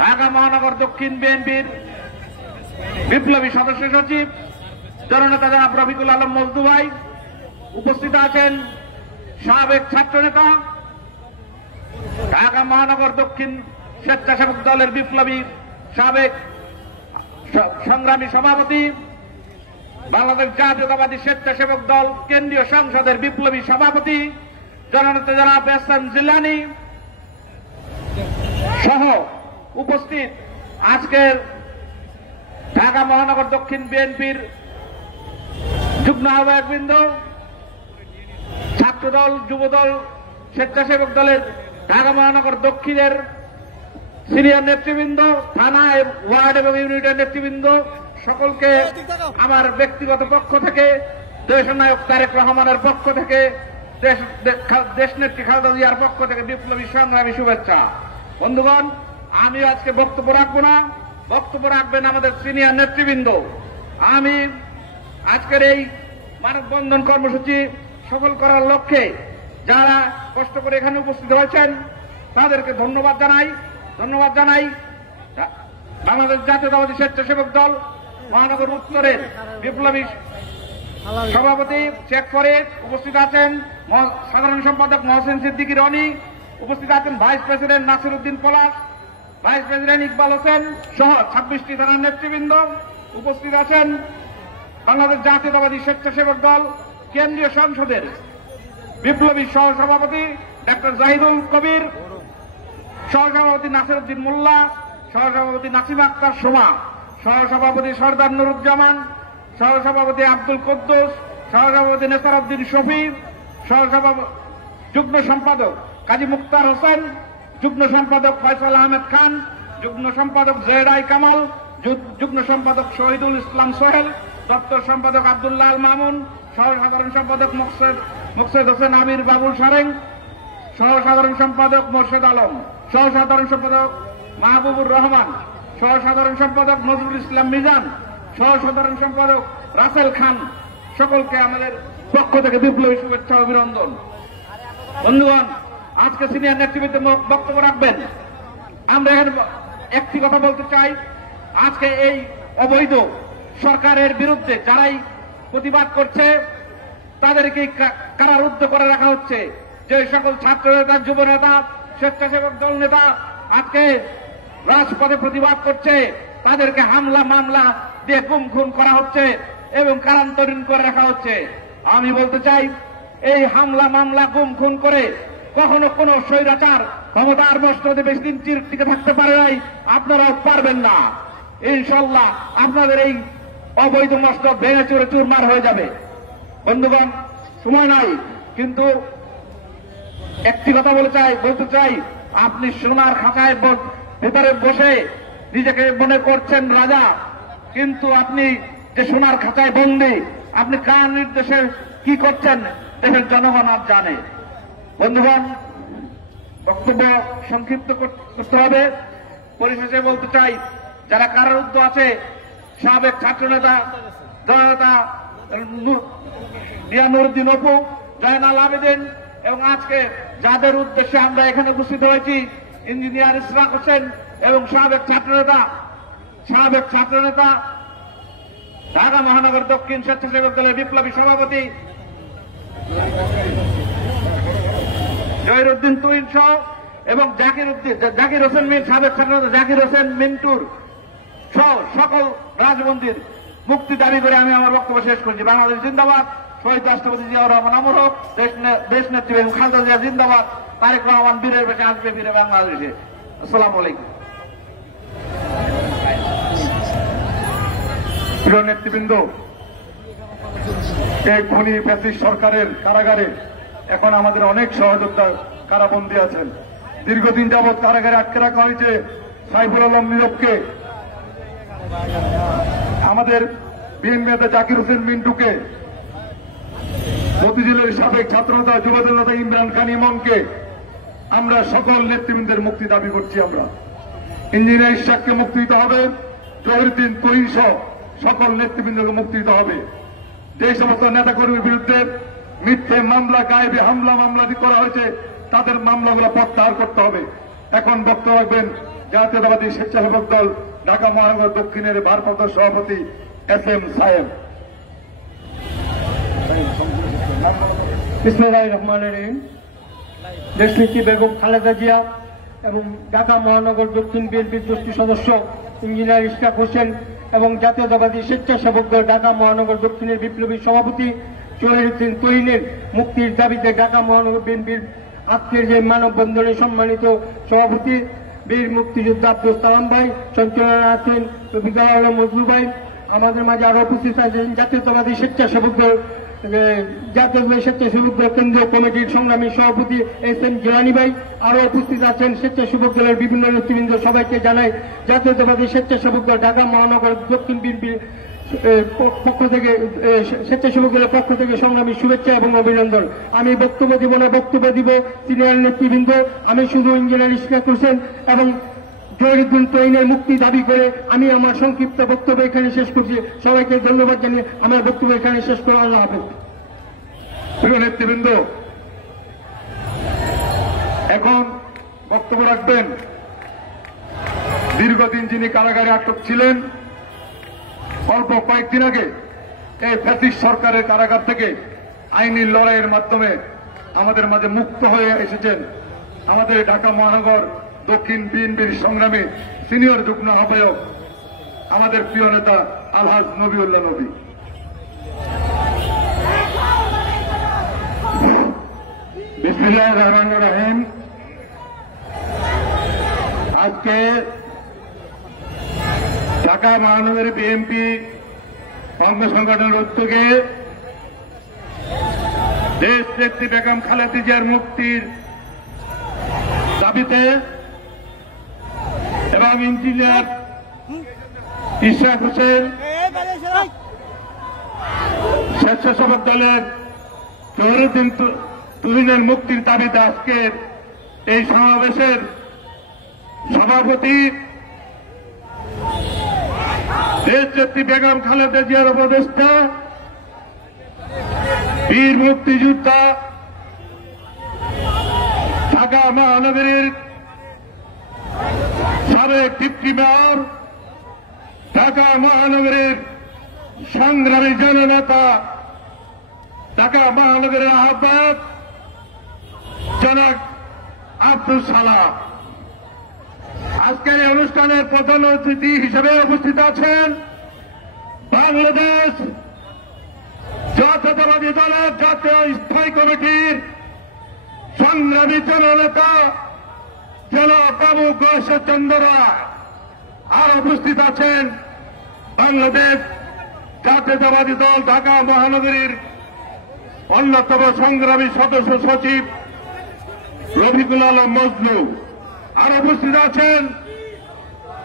ঢাকা মহানগর দক্ষিণ বিএনপির বিপ্লবী সদস্য সচিব জননেতা জনাব রফিকুল আলম মজদু ভাই। উপস্থিত আছেন সাবেক ছাত্রনেতা, ঢাকা মহানগর দক্ষিণ স্বেচ্ছাসেবক দলের বিপ্লবী সাবেক সংগ্রামী সভাপতি, বাংলাদেশ জাতীয়তাবাদী স্বেচ্ছাসেবক দল কেন্দ্রীয় সংসদের বিপ্লবী সভাপতি জননেতা জনাব এহসান জিলানী সহ উপস্থিত আজকের ঢাকা মহানগর দক্ষিণ বিএনপির যুগ্ম আহ্বায়কবৃন্দ, ছাত্রদল, যুবদল, স্বেচ্ছাসেবক দলের ঢাকা মহানগর দক্ষিণের সিনিয়র নেতৃবৃন্দ, থানা, ওয়ার্ড এবং ইউনিটের নেতৃবৃন্দ, সকলকে আমার ব্যক্তিগত পক্ষ থেকে, দেশনায়ক তারেক রহমানের পক্ষ থেকে, দেশনেত্রী খালেদা জিয়ার পক্ষ থেকে বিপ্লবী সংগ্রামী শুভেচ্ছা। বন্ধুগণ, আমি আজকে বক্তব্য রাখবো না, বক্তব্য রাখবেন আমাদের সিনিয়র নেতৃবৃন্দ। আমি আজকের এই মানববন্ধন কর্মসূচি সফল করার লক্ষ্যে যারা কষ্ট করে এখানে উপস্থিত হয়েছেন তাদেরকে ধন্যবাদ জানাই। বাংলাদেশ জাতীয়তাবাদী স্বেচ্ছাসেবক দল মহানগর উত্তরের বিপ্লবী সভাপতি শেখ ফরিদ, উপস্থিত আছেন সাধারণ সম্পাদক মহসিন সিদ্দিকী রনি, উপস্থিত আছেন ভাইস প্রেসিডেন্ট নাসির উদ্দিন পলাশ, ভাইস প্রেসিডেন্ট ইকবাল হোসেন সহ 26টি থানার নেতৃবৃন্দ, উপস্থিত আছেন বাংলাদেশ জাতীয়তাবাদী স্বেচ্ছাসেবক দল কেন্দ্রীয় সংসদের বিপ্লবী সহসভাপতি ডাক্তার জাহিদুল কবির, সহসভাপতি নাসির উদ্দিন মোল্লা, সহসভাপতি নাসিমা আক্তার সোমা, সহসভাপতি সরদার নুরুজ্জামান, সহসভাপতি আব্দুল কুদ্দুস, সহসভাপতি নেসার উদ্দিন শফি, যুগ্ম সম্পাদক কাজী মুক্তার হোসেন, যুগ্ম সম্পাদক ফয়সাল আহমেদ খান, যুগ্ম সম্পাদক জেরাই কামাল, যুগ্ম সম্পাদক শহীদুল ইসলাম সোহেল, দপ্তর সম্পাদক আব্দুল্লাহ আল মামুন, সহসাধারণ সম্পাদক মোকসেদ হোসেন আমির বাবুল সারেং, সহসাধারণ সম্পাদক মোর্শেদ আলম, সহসাধারণ সম্পাদক মাহবুবুর রহমান, সহসাধারণ সম্পাদক নজরুল ইসলাম মিজান, সহসাধারণ সম্পাদক রাসেল খান, সকলকে আমাদের পক্ষ থেকে বিপ্লবী শুভেচ্ছা অভিনন্দন। বন্ধুগণ, আজকে সিনিয়র নেতৃবৃন্দ বক্তব্য রাখবেন। আমরা এখানে একটি কথা বলতে চাই, আজকে এই অবৈধ সরকারের বিরুদ্ধে যারাই প্রতিবাদ করছে তাদেরকে কারারুদ্ধ করে রাখা হচ্ছে। যে সকল ছাত্র নেতা, যুব নেতা, স্বেচ্ছাসেবক দল নেতা আজকে রাজপথে প্রতিবাদ করছে তাদেরকে হামলা মামলা দিয়ে গুম খুন করা হচ্ছে এবং কারান্তরীণ করে রাখা হচ্ছে। আমি বলতে চাই, এই হামলা মামলা গুম খুন করে কখনো কোন স্বৈরাচার ক্ষমতার মস্তদে বেশি দিন টিকে থাকতে পারে নাই, আপনারাও পারবেন না। ইনশাল্লাহ আপনাদের এই অবৈধ মস্তক ভেঙে চুরে চুরমার হয়ে যাবে। বন্ধুগণ, সময় নাই, কিন্তু একটি কথা বলতে চাই, আপনি সোনার খাঁচায় ভেতরে বসে নিজেকে মনে করছেন রাজা, কিন্তু আপনি যে সোনার খাঁচায় বন্দী, আপনি কার নির্দেশে কি করছেন দেশের জনগণ আজ জানে। বন্ধুগণ, বক্তব্য সংক্ষিপ্ত করতে হবে। পরিশেষে বলতে চাই, যারা কারারুদ্ধ আছে, সাবেক ছাত্রনেতা জননেতা নুরুদ্দিন অপু, জয়নাল আবেদিন এবং আজকে যাদের উদ্দেশ্যে আমরা এখানে উপস্থিত হয়েছি, ইঞ্জিনিয়ার ইসরাক হোসেন এবং সাবেক ছাত্রনেতা ঢাকা মহানগর দক্ষিণ স্বেচ্ছাসেবক দলের বিপ্লবী সভাপতি জহিরুদ্দিন তুহিন সহ এবং জাকির হোসেন মিন্টু, সাবেক ছাত্রনেতা জাকির হোসেন মিন্টুর সহ সকল রাজবন্দীর মুক্তি দাবি করে আমি আমার বক্তব্য শেষ করছি। বাংলাদেশ জিন্দাবাদ, শহীদ রাষ্ট্রপতি জিয়াউর রহমান অমর হোক, দেশনেত্রী এবং খালেদা জিয়া জিন্দাবাদ, তারেক রহমান বীরের বেশে আসবে ফিরে বাংলাদেশে। আসসালামু আলাইকুম। প্রিয় নেতৃবৃন্দ, এই খুনি ফ্যাসিস্ট সরকারের কারাগারে এখন আমাদের অনেক সহযোদ্ধা কারাবন্দী আছেন। দীর্ঘদিন যাবৎ কারাগারে আটকে রাখা হয়েছে সাইফুল আলম নীরবকে, আমাদের বিএনপি নেতা জাকির হোসেন মিন্টুকে, মতিঝিলের সাবেক ছাত্রনেতা যুবদল নেতা ইমরান খান ইমনকে। আমরা সকল নেতৃবৃন্দের মুক্তি দাবি করছি। আমরা ইঞ্জিনিয়ার ইশাককে মুক্তি দিতে হবে, জহিরুদ্দিন তুহিন সহ সকল নেতৃবৃন্দকে মুক্তি দিতে হবে। যে সমস্ত নেতাকর্মীর বিরুদ্ধে মিথ্যে মামলা, গায়েবী হামলা মামলাটি করা হয়েছে, তাদের মামলাগুলো প্রত্যাহার করতে হবে। এখন বক্তব্য রাখবেন জাতীয়তাবাদী স্বেচ্ছাসেবক দল ঢাকা মহানগর দক্ষিণের ভারপ্রাপ্ত সভাপতি SM সাহেব। বিসমিল্লাহির রহমানির রহিম। দেশনেত্রী বেগম খালেদা জিয়া এবং ঢাকা মহানগর দক্ষিণ বিএনপির গোষ্ঠী সদস্য ইঞ্জিনিয়ার ইশরাক হোসেন এবং জাতীয়তাবাদী স্বেচ্ছাসেবক দল ঢাকা মহানগর দক্ষিণের বিপ্লবী সভাপতি জহিরুদ্দিন তহিনের মুক্তির দাবিতে ঢাকা মহানগর বিএনপির আজকের যে মানববন্ধনে সম্মানিত সভাপতি বীর মুক্তিযোদ্ধা আব্দুল সালাম ভাই, সঞ্চালনা আছেন রফিকুল আলম মজনু ভাই, আমাদের মাঝে আরো উপস্থিত আছেন জাতীয়তাবাদী স্বেচ্ছাসেবক দল কেন্দ্রীয় কমিটির সংগ্রামী সভাপতি SM জিলানী ভাই, আরো উপস্থিত আছেন স্বেচ্ছাসেবক দলের বিভিন্ন নেতৃবৃন্দ। সবাইকে জানাই জাতীয়তাবাদী স্বেচ্ছাসেবক দল ঢাকা মহানগর দক্ষিণ বিএনপির পক্ষ থেকে, স্বেচ্ছাসেবক দলের পক্ষ থেকে সংগ্রামী শুভেচ্ছা এবং অভিনন্দন। আমি বক্তব্য দিব না, বক্তব্য দিব সিনিয়র নেতৃবৃন্দ। আমি শুধু ইঞ্জিনিয়ার ইশরাক হোসেন এবং জহিরুদ্দিন তহিনের মুক্তি দাবি করে আমি আমার সংক্ষিপ্ত বক্তব্য এখানে শেষ করছি। সবাইকে ধন্যবাদ জানিয়ে আমার বক্তব্য এখানে শেষ করে আল্লাহ হাফেজ। প্রিয় নেতৃবৃন্দ, এখন বক্তব্য রাখবেন দীর্ঘদিন যিনি কারাগারে আটক ছিলেন, অল্প কয়েকদিন আগে এই ফ্যাসিস্ট সরকারের কারাগার থেকে আইনি লড়াইয়ের মাধ্যমে আমাদের মাঝে মুক্ত হয়ে এসেছেন আমাদের ঢাকা মহানগর দক্ষিণ বিএনপির সংগ্রামী সিনিয়র যুগ্ম আহ্বায়ক আমাদের প্রিয় নেতা আলহাজ নবিউল্লাহ নবী। বিসমিল্লাহির রহমানির রহিম। আজকে ঢাকা মহানগরী বিএনপি কর্ম সংগঠনের উদ্যোগে দেশনেত্রী বেগম খালেদা জিয়ার মুক্তির দাবিতে এবং ইঞ্জিনিয়ার ইশরাক হোসেন স্বেচ্ছাসেবক দলের জহিরুদ্দিন তহিনের মুক্তির দাবিতে আজকের এই সমাবেশের সভাপতি দেশনেত্রী বেগম খালেদা জিয়ার উপদেষ্টা বীর মুক্তিযোদ্ধা ঢাকা মহানগরীর সাবেক ডিপ্টি মেয়র, ঢাকা মহানগরীর সংগ্রামী জননেতা, ঢাকা মহানগরের আহ্বায়ক জনাব আব্দুল সালাম। আজকের এই অনুষ্ঠানের প্রধান অতিথি হিসেবে উপস্থিত আছেন বাংলাদেশ জাতীয়তাবাদী দলের জাতীয় স্থায়ী কমিটির সংগ্রামী জননেতা জনাব বাবু গৌরচন্দ্র রায়। আর উপস্থিত আছেন বাংলাদেশ জাতীয়তাবাদী দল ঢাকা মহানগরীর অন্যতম সংগ্রামী সদস্য সচিব রফিকুল আলম মজনু। আর উপস্থিত আছেন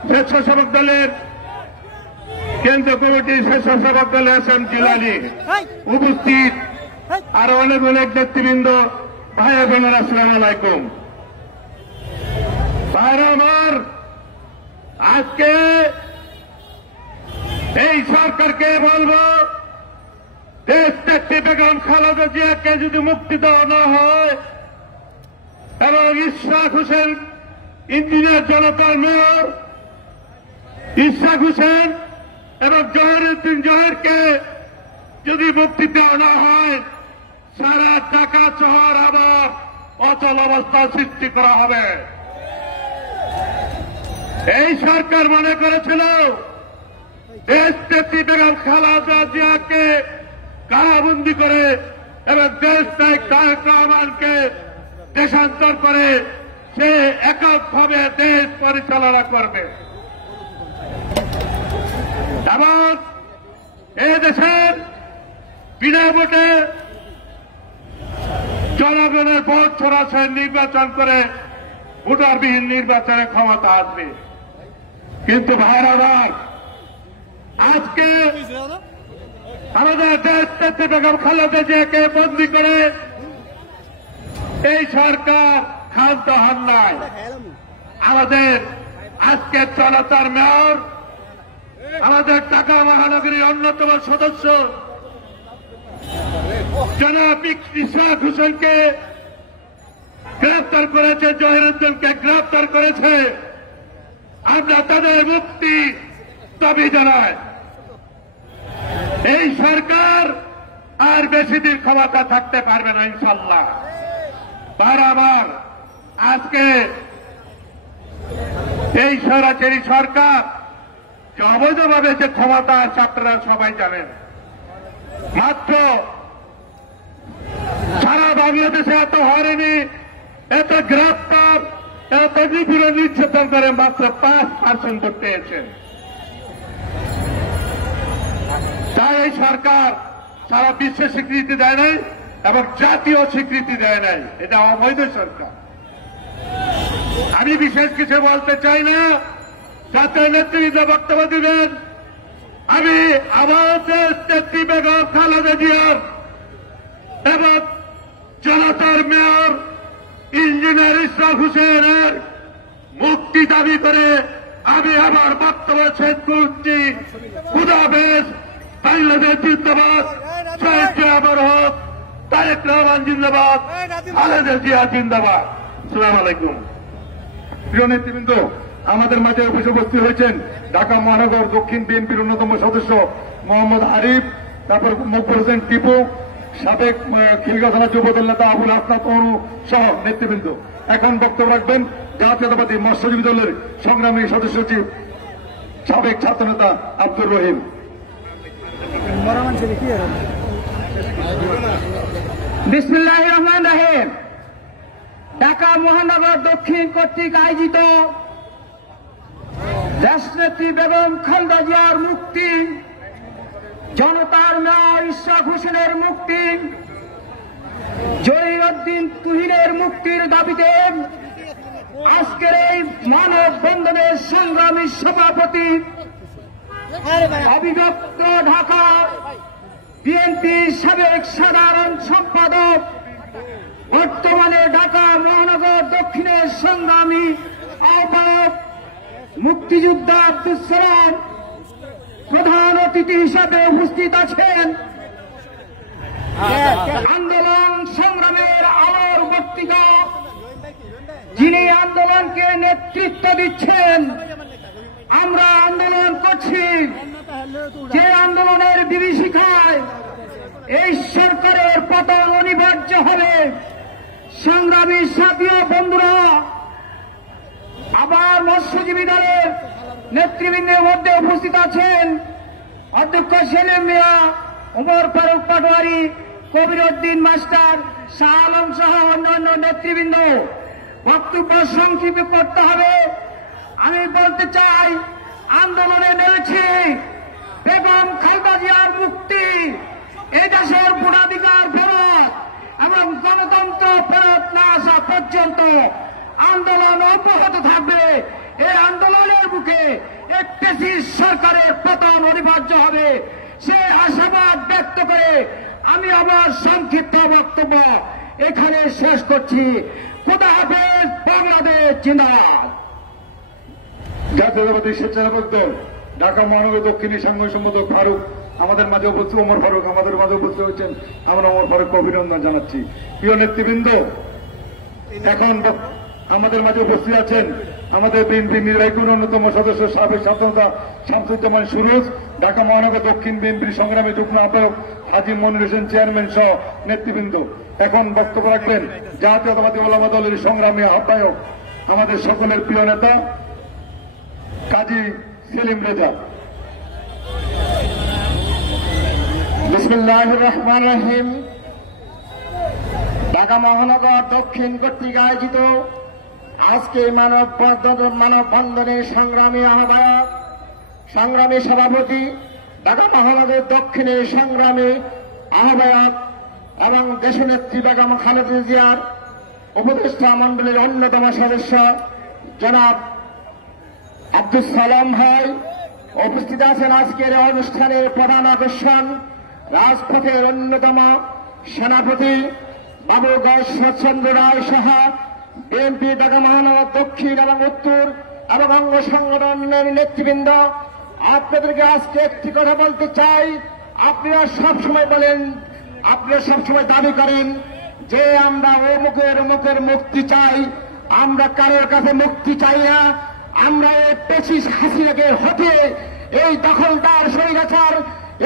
স্বেচ্ছাসেবক দলের কেন্দ্রীয় কমিটির স্বেচ্ছাসেবক দল SM জিলানী। উপস্থিত আরো অনেক অনেক নেতৃবৃন্দ, ভাই বোনেরা, আসসালামু আলাইকুম। ভাইরা আমার, আজকে এই সরকারকে বলবো, দেশনেত্রী বেগম খালেদা জিয়াকে যদি মুক্তি দেওয়া না হয় এবং ইশরাক হোসেন ইঞ্জিনিয়ার জনতার মেয়র ইশরাক হোসেন এবং জহিরুদ্দিন জহিরকে যদি মুক্তি দেওয়া না হয়, সারা ঢাকা শহর আবার অচল অবস্থা সৃষ্টি করা হবে। এই সরকার মনে করেছিল দেশনেত্রী বেগম খালেদা জিয়াকে কারাবন্দী করে এবং দেশ নায়ক তারেক রহমানকে দেশান্তর করে সে এককভাবে দেশ পরিচালনা করবে এবং এই দেশের বিনা ভোটে জনগণের ভোট ছড়াছড়ি নির্বাচন করে ভোটারবিহীন নির্বাচনে ক্ষমতা আসবে। কিন্তু ভাইরা আমার, আজকে আমাদের দেশনেত্রী বেগম খালেদা জিয়াকে বন্দী করে এই সরকার ক্ষান্ত হন নাই। আমাদের আজকে জনতার মেয়র, আমাদের ঢাকা মহানগরীর অন্যতম সদস্য জনাব ইশরাক হোসেনকে গ্রেফতার করেছে, জহিরুদ্দিনকে গ্রেফতার করেছে। আমরা তাদের মুক্তি দাবি জানাই। এই সরকার আর বেশি দিন ক্ষমতা থাকতে পারবে না ইনশাল্লাহ। বারবার আজকে এই স্বৈরাচারী সরকার যে অবৈধভাবে যে ক্ষমতা আছে আপনারা সবাই জানেন। মাত্র সারা বাংলাদেশে এত হয়রানি, এত গ্রেফতার, এত নিপীড়ন নির্যাতন করে মাত্র 5% ভোট পেয়েছেন। তাই এই সরকার সারা বিশ্বে স্বীকৃতি দেয় নাই এবং জাতীয় স্বীকৃতি দেয় নাই। এটা অবৈধ সরকার। আমি বিশেষ কিছু বলতে চাই না, জাতীয় নেতৃত্ব বক্তব্য দিবেন। আমি আমাদের নেত্রী বেগম খালেদা জিয়ার এবং জনতার মেয়র ইঞ্জিনিয়ার ইশরাক হোসেনের মুক্তি দাবি করে আমি আমার বক্তব্য শেষ করছি। খুদাহাফেজ। বাংলাদেশ জিন্দাবাদ, শহীদ জিয়া হোক, তারেক রহমান জিন্দাবাদ, খালেদা জিয়া জিন্দাবাদ। আসসালামু আলাইকুম। প্রিয় নেতৃবৃন্দ, আমাদের মাঝে অফিসে উপস্থিত হয়েছেন ঢাকা মহানগর দক্ষিণ বিএনপির অন্যতম সদস্য মোহাম্মদ আরিফ, তারপর মকবুল হোসেন টিপু, সাবেক খিলগাঁও থানা যুবদল নেতা আবুল হাসনাত অনু সহ নেতৃবৃন্দ। এখন বক্তব্য রাখবেন জাতীয়তাবাদী মৎস্যজীবী দলের সংগ্রামী সদস্য সচিব সাবেক ছাত্রনেতা আব্দুর রহিম। বিসমিল্লাহির রহমানির রহিম। ঢাকা মহানগর দক্ষিণ কর্তৃক আয়োজিত দেশনেত্রী বেগম খালেদা জিয়ার মুক্তি, জনতার মেয়র ইশরাক হোসেনের মুক্তি, জহিরুদ্দিন তুহিনের মুক্তির দাবিতে আজকের এই মানববন্ধনের সংগ্রামী সভাপতি, অবিভক্ত ঢাকা বিএনপির সাবেক সাধারণ সম্পাদক, বর্তমানে ঢাকা মহানগর দক্ষিণের সংগ্রামী আহ্বায়ক মুক্তিযোদ্ধা আব্দুস সালাম প্রধান অতিথি হিসাবে উপস্থিত আছেন। আন্দোলন সংগ্রামের আলোর বক্তৃতা যিনি আন্দোলনকে নেতৃত্ব দিচ্ছেন। আমরা আন্দোলন করছি, যে আন্দোলনের বিভীষিকায় এই সরকারের পতন অনিবার্য হবে। সংগ্রামী সাথী বন্ধুরা, আবার মৎস্যজীবী দলের নেতৃবৃন্দের মধ্যে উপস্থিত আছেন অধ্যক্ষ সেলিম মিয়া, ওমর ফারুক পাটোয়ারি, কবির উদ্দিন মাস্টার, শাহ আলম সহ অন্যান্য নেতৃবৃন্দ। বক্তব্য সংক্ষিপ্ত করতে হবে। আমি বলতে চাই, আন্দোলনে নেমেছি বেগম খালেদা জিয়ার মুক্তি, এই দেশের ভোটাধিকার ফেরত এবং গণতন্ত্র ফেরত না আসা পর্যন্ত আন্দোলন অব্যাহত থাকবে। এই আন্দোলনের বুকে একটি সরকারের পতন অনিবার্য হবে, সে আশাবাদ ব্যক্ত করে আমি আমার সংক্ষিপ্ত বক্তব্য এখানে শেষ করছি। খুদাহাফেজ। বাংলাদেশ জিন্দাবাদ। জাতীয়তাবাদী স্বেচ্ছাসেবক দল ঢাকা মহানগর দক্ষিণী সংগ্রামী সম্পাদক ফারুক আমাদের মাঝে উপস্থিত, ওমর ফারুক আমাদের মাঝে উপস্থিত হয়েছেন। আমরা ওমর ফারুককে অভিনন্দন জানাচ্ছি। প্রিয় নেতৃবৃন্দ, এখন আমাদের মাঝে উপস্থিত আছেন আমাদের বিএনপি নির্বাহী কমিটির অন্যতম সদস্য সাবেক ছাত্রনেতা শামসুজ্জামান সুরুজ, ঢাকা মহানগর দক্ষিণ বিএনপির সংগ্রামী যুগ্ম আহ্বায়ক হাজী মনির হোসেন চেয়ারম্যান সহ নেতৃবৃন্দ। এখন বক্তব্য রাখবেন জাতীয়তাবাদী ওলামা দলের সংগ্রামী আহ্বায়ক আমাদের সকলের প্রিয় নেতা কাজী সেলিম রেজা। বিসমিল্লাহির রহমানির রহিম। ঢাকা মহানগর দক্ষিণ কর্তৃক আয়োজিত আজকে মানববন্ধনের সংগ্রামী আহ্বায়ক, সংগ্রামী সভাপতি, ঢাকা মহানগর দক্ষিণের সংগ্রামী আহ্বায়ক এবং দেশনেত্রী বেগম খালেদা জিয়ার উপদেষ্টা মণ্ডলীর অন্যতম সদস্য জনাব আব্দুস সালাম ভাই উপস্থিত আছেন। আজকের অনুষ্ঠানের প্রধান আকর্ষণ রাজপথের অন্যতম সেনাপতি বাবুগঞ্জ শরৎচন্দ্র রায় সহ বিএনপি ঢাকা মহানগর দক্ষিণ এবং উত্তর এবং অঙ্গ সংগঠনের নেতৃবৃন্দ। আপনাদেরকে আজকে একটি কথা বলতে চাই। আপনারা সবসময় বলেন আপনারা সবসময় দাবি করেন যে আমরা অমুকের মুক্তি চাই। আমরা কারোর কাছে মুক্তি চাই না। আমরা এই পেশিস হাসিনাকে হটিয়ে এই দখলদার স্বৈরাচার,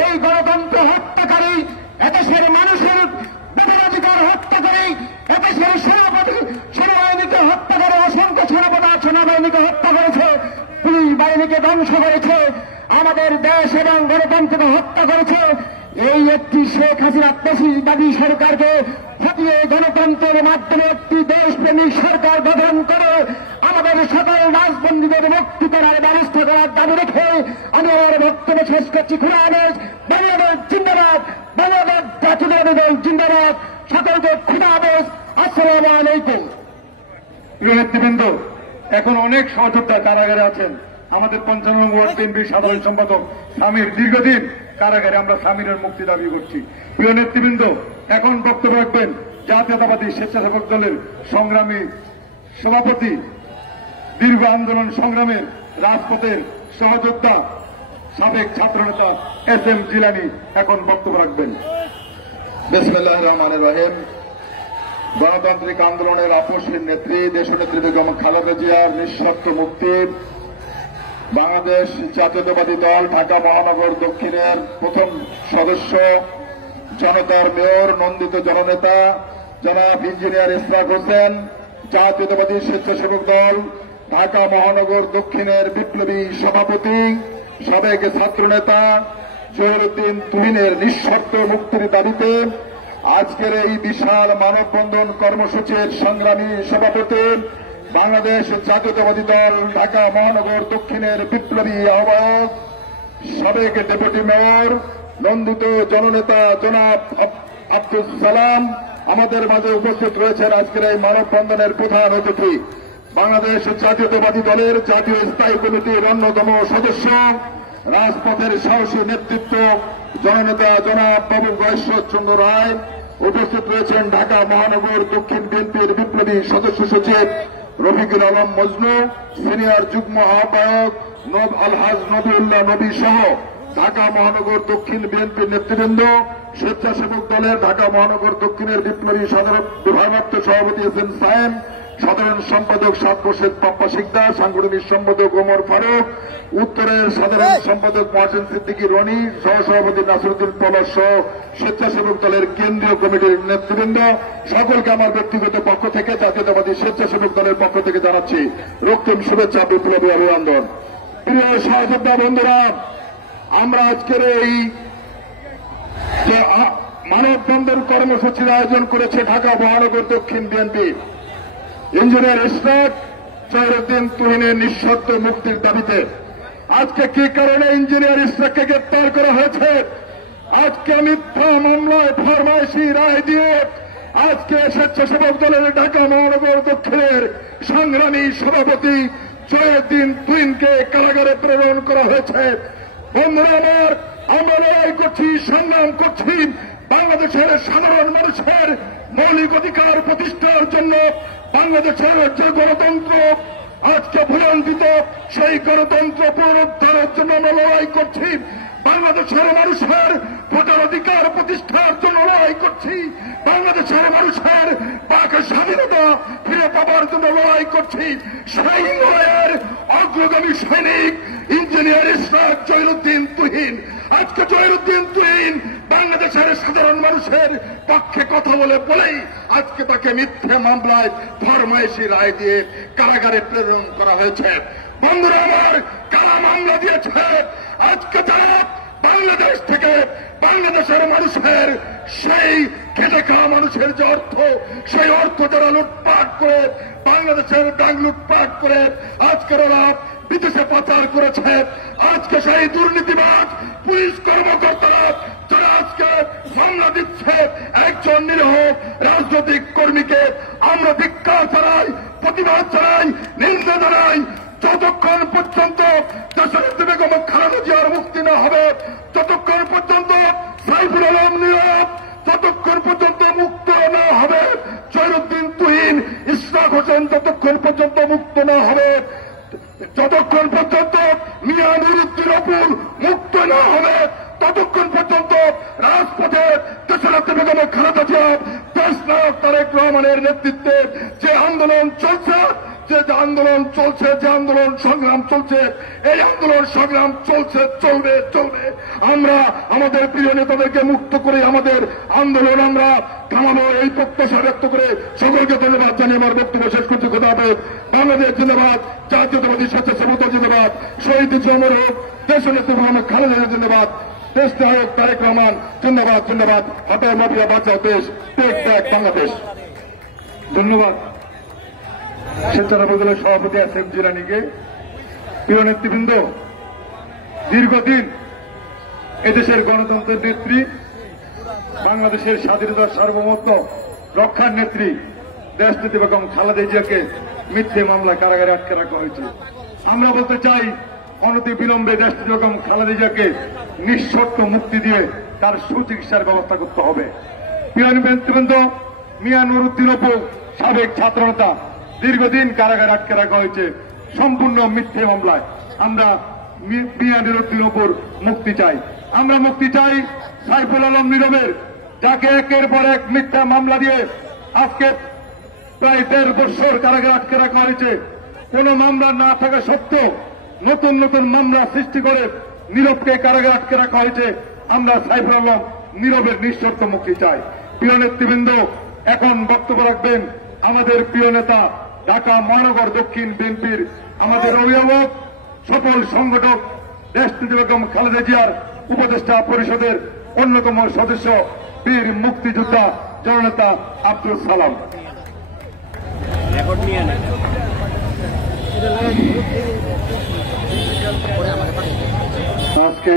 এই গণতন্ত্র হত্যাকারী, এদেশের মানুষের ভোটাধিকার হত্যাকারী, এদেশের সেনাবাহিনীকে হত্যা করে, অসংখ্য সেনাবাহিনীকে হত্যা করেছে, পুলিশ বাহিনীকে ধ্বংস করেছে, আমাদের দেশ এবং গণতন্ত্রকে হত্যা করেছে। এই একটি শেখ হাসিনা পেশিবাদী সরকারকে হটিয়ে গণতন্ত্রের মাধ্যমে একটি দেশপ্রেমিক সরকার গঠন করে আমাদের সকল রাজবন্দীদের মুক্তি করার ব্যবস্থা করার দাবি রেখে আমি আমার বক্তব্য শেষ করছি। খুদা হাফেজ। বাংলাদেশ জিন্দাবাদ, বাংলাদেশ জাতীয়তাবাদী দল জিন্দাবাদ। সকলকে খুদা হাফেজ। আসসালামু আলাইকুম। প্রিয় নেতৃবৃন্দ, এখন অনেক সহযোদ্ধা কারাগারে আছেন। আমাদের 55 নং ওয়ার্ড বিএনপির সাধারণ সম্পাদক সামির দীর্ঘদিন কারাগারে, আমরা সামিরের মুক্তি দাবি করছি। প্রিয় নেতৃবৃন্দ, এখন বক্তব্য রাখবেন জাতীয়তাবাদী স্বেচ্ছাসেবক দলের সংগ্রামী সভাপতি, দীর্ঘ আন্দোলন সংগ্রামের রাজপথের সহযোদ্ধা, সাবেক ছাত্রনেতা SM জিলানী এখন বক্তব্য রাখবেন। বিসমিল্লাহির রহমানির রহিম। গণতান্ত্রিক আন্দোলনের আপসহীন নেত্রী দেশনেত্রী বেগম খালেদা জিয়ার নিঃশর্ত মুক্তি বাংলাদেশ জাতীয়তাবাদী দল ঢাকা মহানগর দক্ষিণের প্রথম সদস্য, জনতার মেয়র, নন্দিত জননেতা জনাব ইঞ্জিনিয়ার ইশরাক হোসেন, জাতীয়তাবাদী স্বেচ্ছাসেবক দল ঢাকা মহানগর দক্ষিণের বিপ্লবী সভাপতি, সাবেক ছাত্রনেতা জহিরুদ্দিন তুহিনের নিঃশর্ত মুক্তির দাবিতে আজকের এই বিশাল মানববন্ধন কর্মসূচির সংগ্রামী সভাপতি, বাংলাদেশ জাতীয়তাবাদী দল ঢাকা মহানগর দক্ষিণের বিপ্লবী আহ্বায়ক, সাবেক ডেপুটি মেয়র, নন্দিত জননেতা জনাব আব্দুল সালাম আমাদের মাঝে উপস্থিত রয়েছেন। আজকের এই মানববন্ধনের প্রধান অতিথি বাংলাদেশ জাতীয়তাবাদী দলের জাতীয় স্থায়ী কমিটির অন্যতম সদস্য, রাজপথের সাহসী নেতৃত্ব জননেতা জনাব বাবু গয়েশ্বরচন্দ্র রায়। উপস্থিত রয়েছেন ঢাকা মহানগর দক্ষিণ বিএনপির বিপ্লবী সদস্য সচিব রফিকুল আলম মজনু, সিনিয়র যুগ্ম আহ্বায়ক আলহাজ নবিউল্লাহ নবী সহ ঢাকা মহানগর দক্ষিণ বিএনপির নেতৃবৃন্দ, স্বেচ্ছাসেবক দলের ঢাকা মহানগর দক্ষিণের বিপ্লবী বিভাগীয় সভাপতি SM সায়েম, সাধারণ সম্পাদক সাত মোর্শেদ পাপ্পা শিকদার, সাংগঠনিক সম্পাদক ওমর ফারুক, উত্তরের সাধারণ সম্পাদক মহসিন সিদ্দিকী রনি, সহসভাপতি নাসিরুদ্দিন পলাশ সহ স্বেচ্ছাসেবক দলের কেন্দ্রীয় কমিটির নেতৃবৃন্দ, সকলকে আমার ব্যক্তিগত পক্ষ থেকে জাতীয়তাবাদী স্বেচ্ছাসেবক দলের পক্ষ থেকে জানাচ্ছি রক্তিম শুভেচ্ছা, বিপ্লবী অভিনন্দন। প্রিয় সহযোদ্ধা বন্ধুরা, আমরা আজকের এই যে মানববন্ধন কর্মসূচির আয়োজন করেছে ঢাকা মহানগর দক্ষিণ বিএনপি, ইঞ্জিনিয়ার ইশরাক জহিরুদ্দিন তুহিনের নিঃশর্ত মুক্তির দাবিতে। আজকে কি কারণে ইঞ্জিনিয়ার ইশরাককে গ্রেপ্তার করা হয়েছে? আজকে মিথ্যা মামলায় ফরমাইশি রায় দিয়ে আজকে স্বেচ্ছাসেবক দলের ঢাকা মহানগর দক্ষিণের সংগ্রামী সভাপতি জহিরুদ্দিন তুহিনকে কারাগারে প্রেরণ করা হয়েছে। বন্ধুরা আমার, আমরা লড়াই করছি, সংগ্রাম করছি বাংলাদেশের সাধারণ মানুষের মৌলিক অধিকার প্রতিষ্ঠার জন্য। বাংলাদেশের যে গণতন্ত্র আজকে ভুলণ্ঠিত, সেই গণতন্ত্র পুনরুদ্ধারের জন্য আমরা লড়াই করছি। বাংলাদেশের মানুষের ভোটার অধিকার প্রতিষ্ঠার জন্য লড়াই করছি। বাংলাদেশের মানুষের বাক স্বাধীনতা ফিরে পাবার জন্য লড়াই করছি। সেই লড়াইয়ের অগ্রগামী সৈনিক ইঞ্জিনিয়ার ইশরাক জহিরুদ্দিন তুহিন। আজকে জহিরুদ্দিন তুহিন বাংলাদেশের সাধারণ মানুষের পক্ষে কথা বলেই আজকে তাকে মিথ্যা মামলায় ফরমাইশি রায় দিয়ে কারাগারে প্রেরণ করা হয়েছে। বন্ধুরা আমার, কারা মামলা দিয়েছে? আজকে যারা বাংলাদেশ থেকে বাংলাদেশের মানুষের সেই খেটে খাওয়া মানুষের যে অর্থ, সেই অর্থ যারা লুটপাট করে বাংলাদেশের ব্যাংক লুটপাট করে আজকের ওরা বিদেশে পাচার করেছে। আজকে সেই দুর্নীতিবাজ পুলিশ কর্মকর্তারা যারা আজকে মামলা দিচ্ছে একজন নিরীহ রাজনৈতিক কর্মীকে, আমরা ধিক্কার জানাই, প্রতিবাদ জানাই, নিন্দা জানাই। যতক্ষণ পর্যন্ত দেশনেত্রী বেগম খালেদা জিয়ার মুক্তি না হবে, যতক্ষণ পর্যন্ত সাইফুল আলম নীরব, যতক্ষণ পর্যন্ত মুক্ত না হবে জহিরুদ্দিন তুহিন, ইশরাক হোসেন যতক্ষণ পর্যন্ত মুক্ত না হবে, যতক্ষণ পর্যন্ত মিয়া নুরুদ্দিন অপুর মুক্ত না হবে, ততক্ষণ পর্যন্ত রাজপথে দেশনেত্রী বেগম খালেদা জিয়া, দেশ নায়ক তারেক রহমানের নেতৃত্বে যে আন্দোলন চলছে, যে আন্দোলন চলছে, যে আন্দোলন সংগ্রাম চলছে, এই আন্দোলন সংগ্রাম চলছে, চলবে চলবে। আমরা আমাদের প্রিয় নেতাদেরকে মুক্ত করে আমাদের আন্দোলন আমরা থামাবো, এই প্রত্যাশা ব্যক্ত করে সকলকে ধন্যবাদ জানিয়ে আমার বক্তব্য শেষ করছি। খোদা হাফেজ। বাংলাদেশ জিন্দাবাদ, জাতীয়তাবাদী স্বেচ্ছাসেবক জিন্দাবাদ, শহীদ অমর হোক দেশনেত্রী বেগম খালেদা জিয়া জিন্দাবাদ, দেশ নায়ক তারেক রহমান জিন্দাবাদ জিন্দাবাদ। হাতের মাফিয়া বাঁচাও দেশ, টেক ব্যাক বাংলাদেশ। ধন্যবাদ স্বেচ্ছাসেবক দলের সভাপতি এস.এম. জিলানীকে। প্রিয় নেতৃবৃন্দ, দীর্ঘদিন এদেশের গণতন্ত্রের নেত্রী, বাংলাদেশের স্বাধীনতার সার্বভৌমত্ব রক্ষার নেত্রী দেশনেত্রী বেগম খালেদা জিয়াকে মিথ্যে মামলায় কারাগারে আটকে রাখা হয়েছে। আমরা বলতে চাই, অনতি বিলম্বে দেশনেত্রী বেগম খালেদা জিয়াকে নিঃশর্ত মুক্তি দিয়ে তার সুচিকিৎসার ব্যবস্থা করতে হবে। প্রিয় নেতৃবৃন্দ, মিয়া নুরুদ্দিন অপু সাবেক ছাত্রনেতা দীর্ঘদিন কারাগারে আটকে রাখা হয়েছে সম্পূর্ণ মিথ্যে মামলায়। আমরা মিয়া নুরুদ্দিন অপুর মুক্তি চাই। আমরা মুক্তি চাই সাইফুল আলম নীরবের, যাকে একের পর এক মিথ্যা মামলা দিয়ে আজকে প্রায় 1.5 বছর কারাগারে আটকে রাখা হয়েছে। কোন মামলা না থাকা সত্ত্বেও নতুন নতুন মামলা সৃষ্টি করে নীরবকে কারাগারে আটকে রাখা হয়েছে। আমরা সাইফুল আলম নীরবের নিঃশর্ত মুক্তি চাই। প্রিয় নেতৃবৃন্দ, এখন বক্তব্য রাখবেন আমাদের প্রিয় নেতা, ঢাকা মহানগর দক্ষিণ বিএনপির আমাদের অভিভাবক, সফল সংগঠক দেশনেত্রী বেগম খালেদা জিয়ার উপদেষ্টা পরিষদের অন্যতম সদস্য, বীর মুক্তিযোদ্ধা জননেতা আব্দুল সালাম। আজকে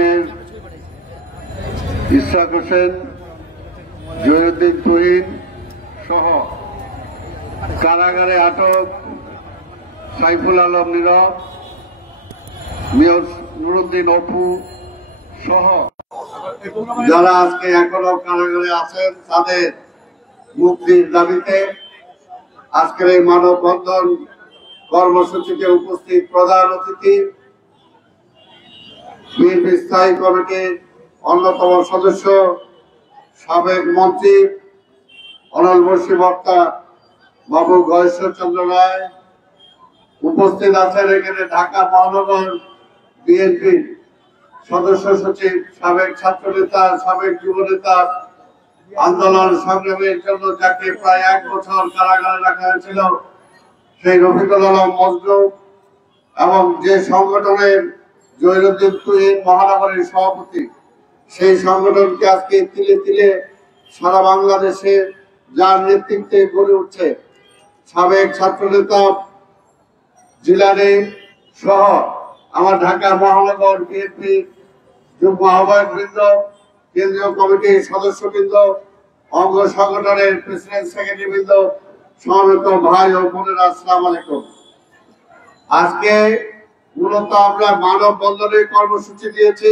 ইশরাক হোসেন, জহিরুদ্দিন তুহিন সহ কারাগারে আটক সাইফুল আলম নীরব, মিয়া নুরুদ্দিন অপু সহ যারা আজকে এখনো কারাগারে আছেন, তাদের মুক্তির দাবিতে আজকের এই মানববন্ধন কর্মসূচিতে উপস্থিত প্রধান অতিথি, বিএনপি স্থায়ী কমিটির অন্যতম সদস্য, সাবেক মন্ত্রী অনলবর্ষী বক্তা বাবু গয়েশ্বরচন্দ্র রায়, উপস্থিত আছেন এখানে ঢাকা মহানগর বিএনপির সদস্য সচিব, সাবেক ছাত্রনেতা, সাবেক যুবনেতা, আন্দোলন সংগ্রামের জন্য যাকে প্রায় 1 বছর কারাগারে রাখা হয়েছিল সেই রফিকুল আলম মজনু, এবং যে সংগঠনের জহিরুদ্দিন তুহিন মহানগরের সভাপতি, সেই সংগঠনকে আজকে তিলে তিলে সারা বাংলাদেশে যার নেতৃত্বে গড়ে উঠছে, সাবেক ছাত্রনেতা জিলানী সহ আমার ঢাকা মহানগর বিএনপি যুগ্ম আহ্বায়ক বৃন্দ, কেন্দ্রীয় কমিটির সদস্যবৃন্দ, অঙ্গ সংগঠনের প্রেসিডেন্ট সেক্রেটারি বৃন্দ, সমবেত ভাই ও বোনেরা, আসসালামু আলাইকুম। আজকে মূলত আমরা মানববন্ধনের কর্মসূচি দিয়েছি।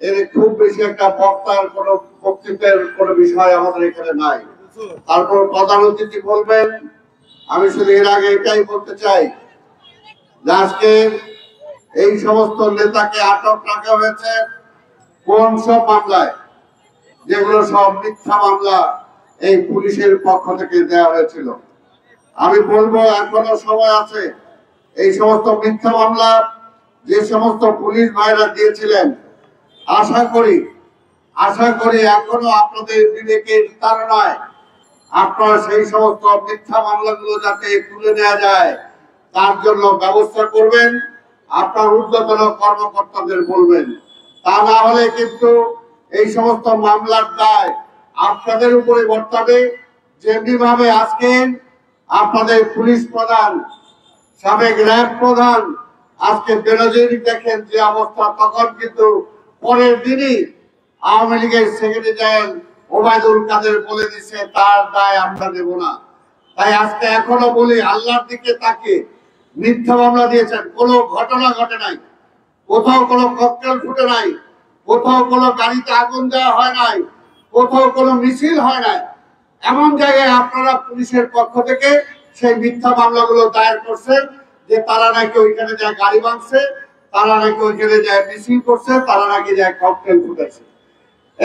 এর খুব বেশি একটা বক্তার কোন বক্তব্যের কোন বিষয় আমাদের এখানে নাই। তারপর প্রধান অতিথি বলবেন। আমি শুধু এর আগে এটাই বলতে চাই যে আজকে এই সমস্ত নেতাকে আটক রাখা হয়েছে কোন সব মামলায়, যেগুলো সব মিথ্যা মামলা এই পুলিশের পক্ষ থেকে দেওয়া হয়েছিল। আমি বলবো এখনো সময় আছে। এই সমস্ত মিথ্যা মামলা যে সমস্ত পুলিশ ভাইরা দিয়েছিলেন, আশা করি এখনো আপনাদের বিবেকের তাড়নায় আপনারা সেই সমস্ত মিথ্যা মামলাগুলো যাতে তুলে নেওয়া যায় তার জন্য ব্যবস্থা করবেন, আপনার ঊর্ধ্বতন কর্মকর্তাদের বলবেন। তা না হলে কিন্তু এই সমস্ত মামলার দায় আপনাদের উপরে বর্তাবে। যেমনি ভাবে আজকে আপনাদের পুলিশ প্রধান, সাবেক র্যাব প্রধান আজকে বেনজির দেখেন যে অবস্থা, তখন কিন্তু পরের দিনই আওয়ামী লীগের সেক্রেটারি জেনারেল ওবায়দুল কাদের বলে দিচ্ছে তার দায় আমরা নেব না। তাই আজকে এখনো বলি, আল্লাহর দিকে তাকে মিথ্যা মামলা দিয়েছেন, কোনো ঘটনা ঘটে নাই, কোথাও কোনো ককটেল ফুটে নাই, কোথাও কোনো গাড়িতে আগুন দেওয়া হয় নাই, কোথাও কোনো মিছিল হয় নাই। এমন জায়গায় আপনারা পুলিশের পক্ষ থেকে সেই মিথ্যা মামলাগুলো দায়ের করছেন যে তারা নাকি ওইখানে যায় গাড়ি ভাঙছে, তারা নাকি ওইখানে যায় মিছিল করছে, তারা নাকি যায় ককটেল ফুটেছে।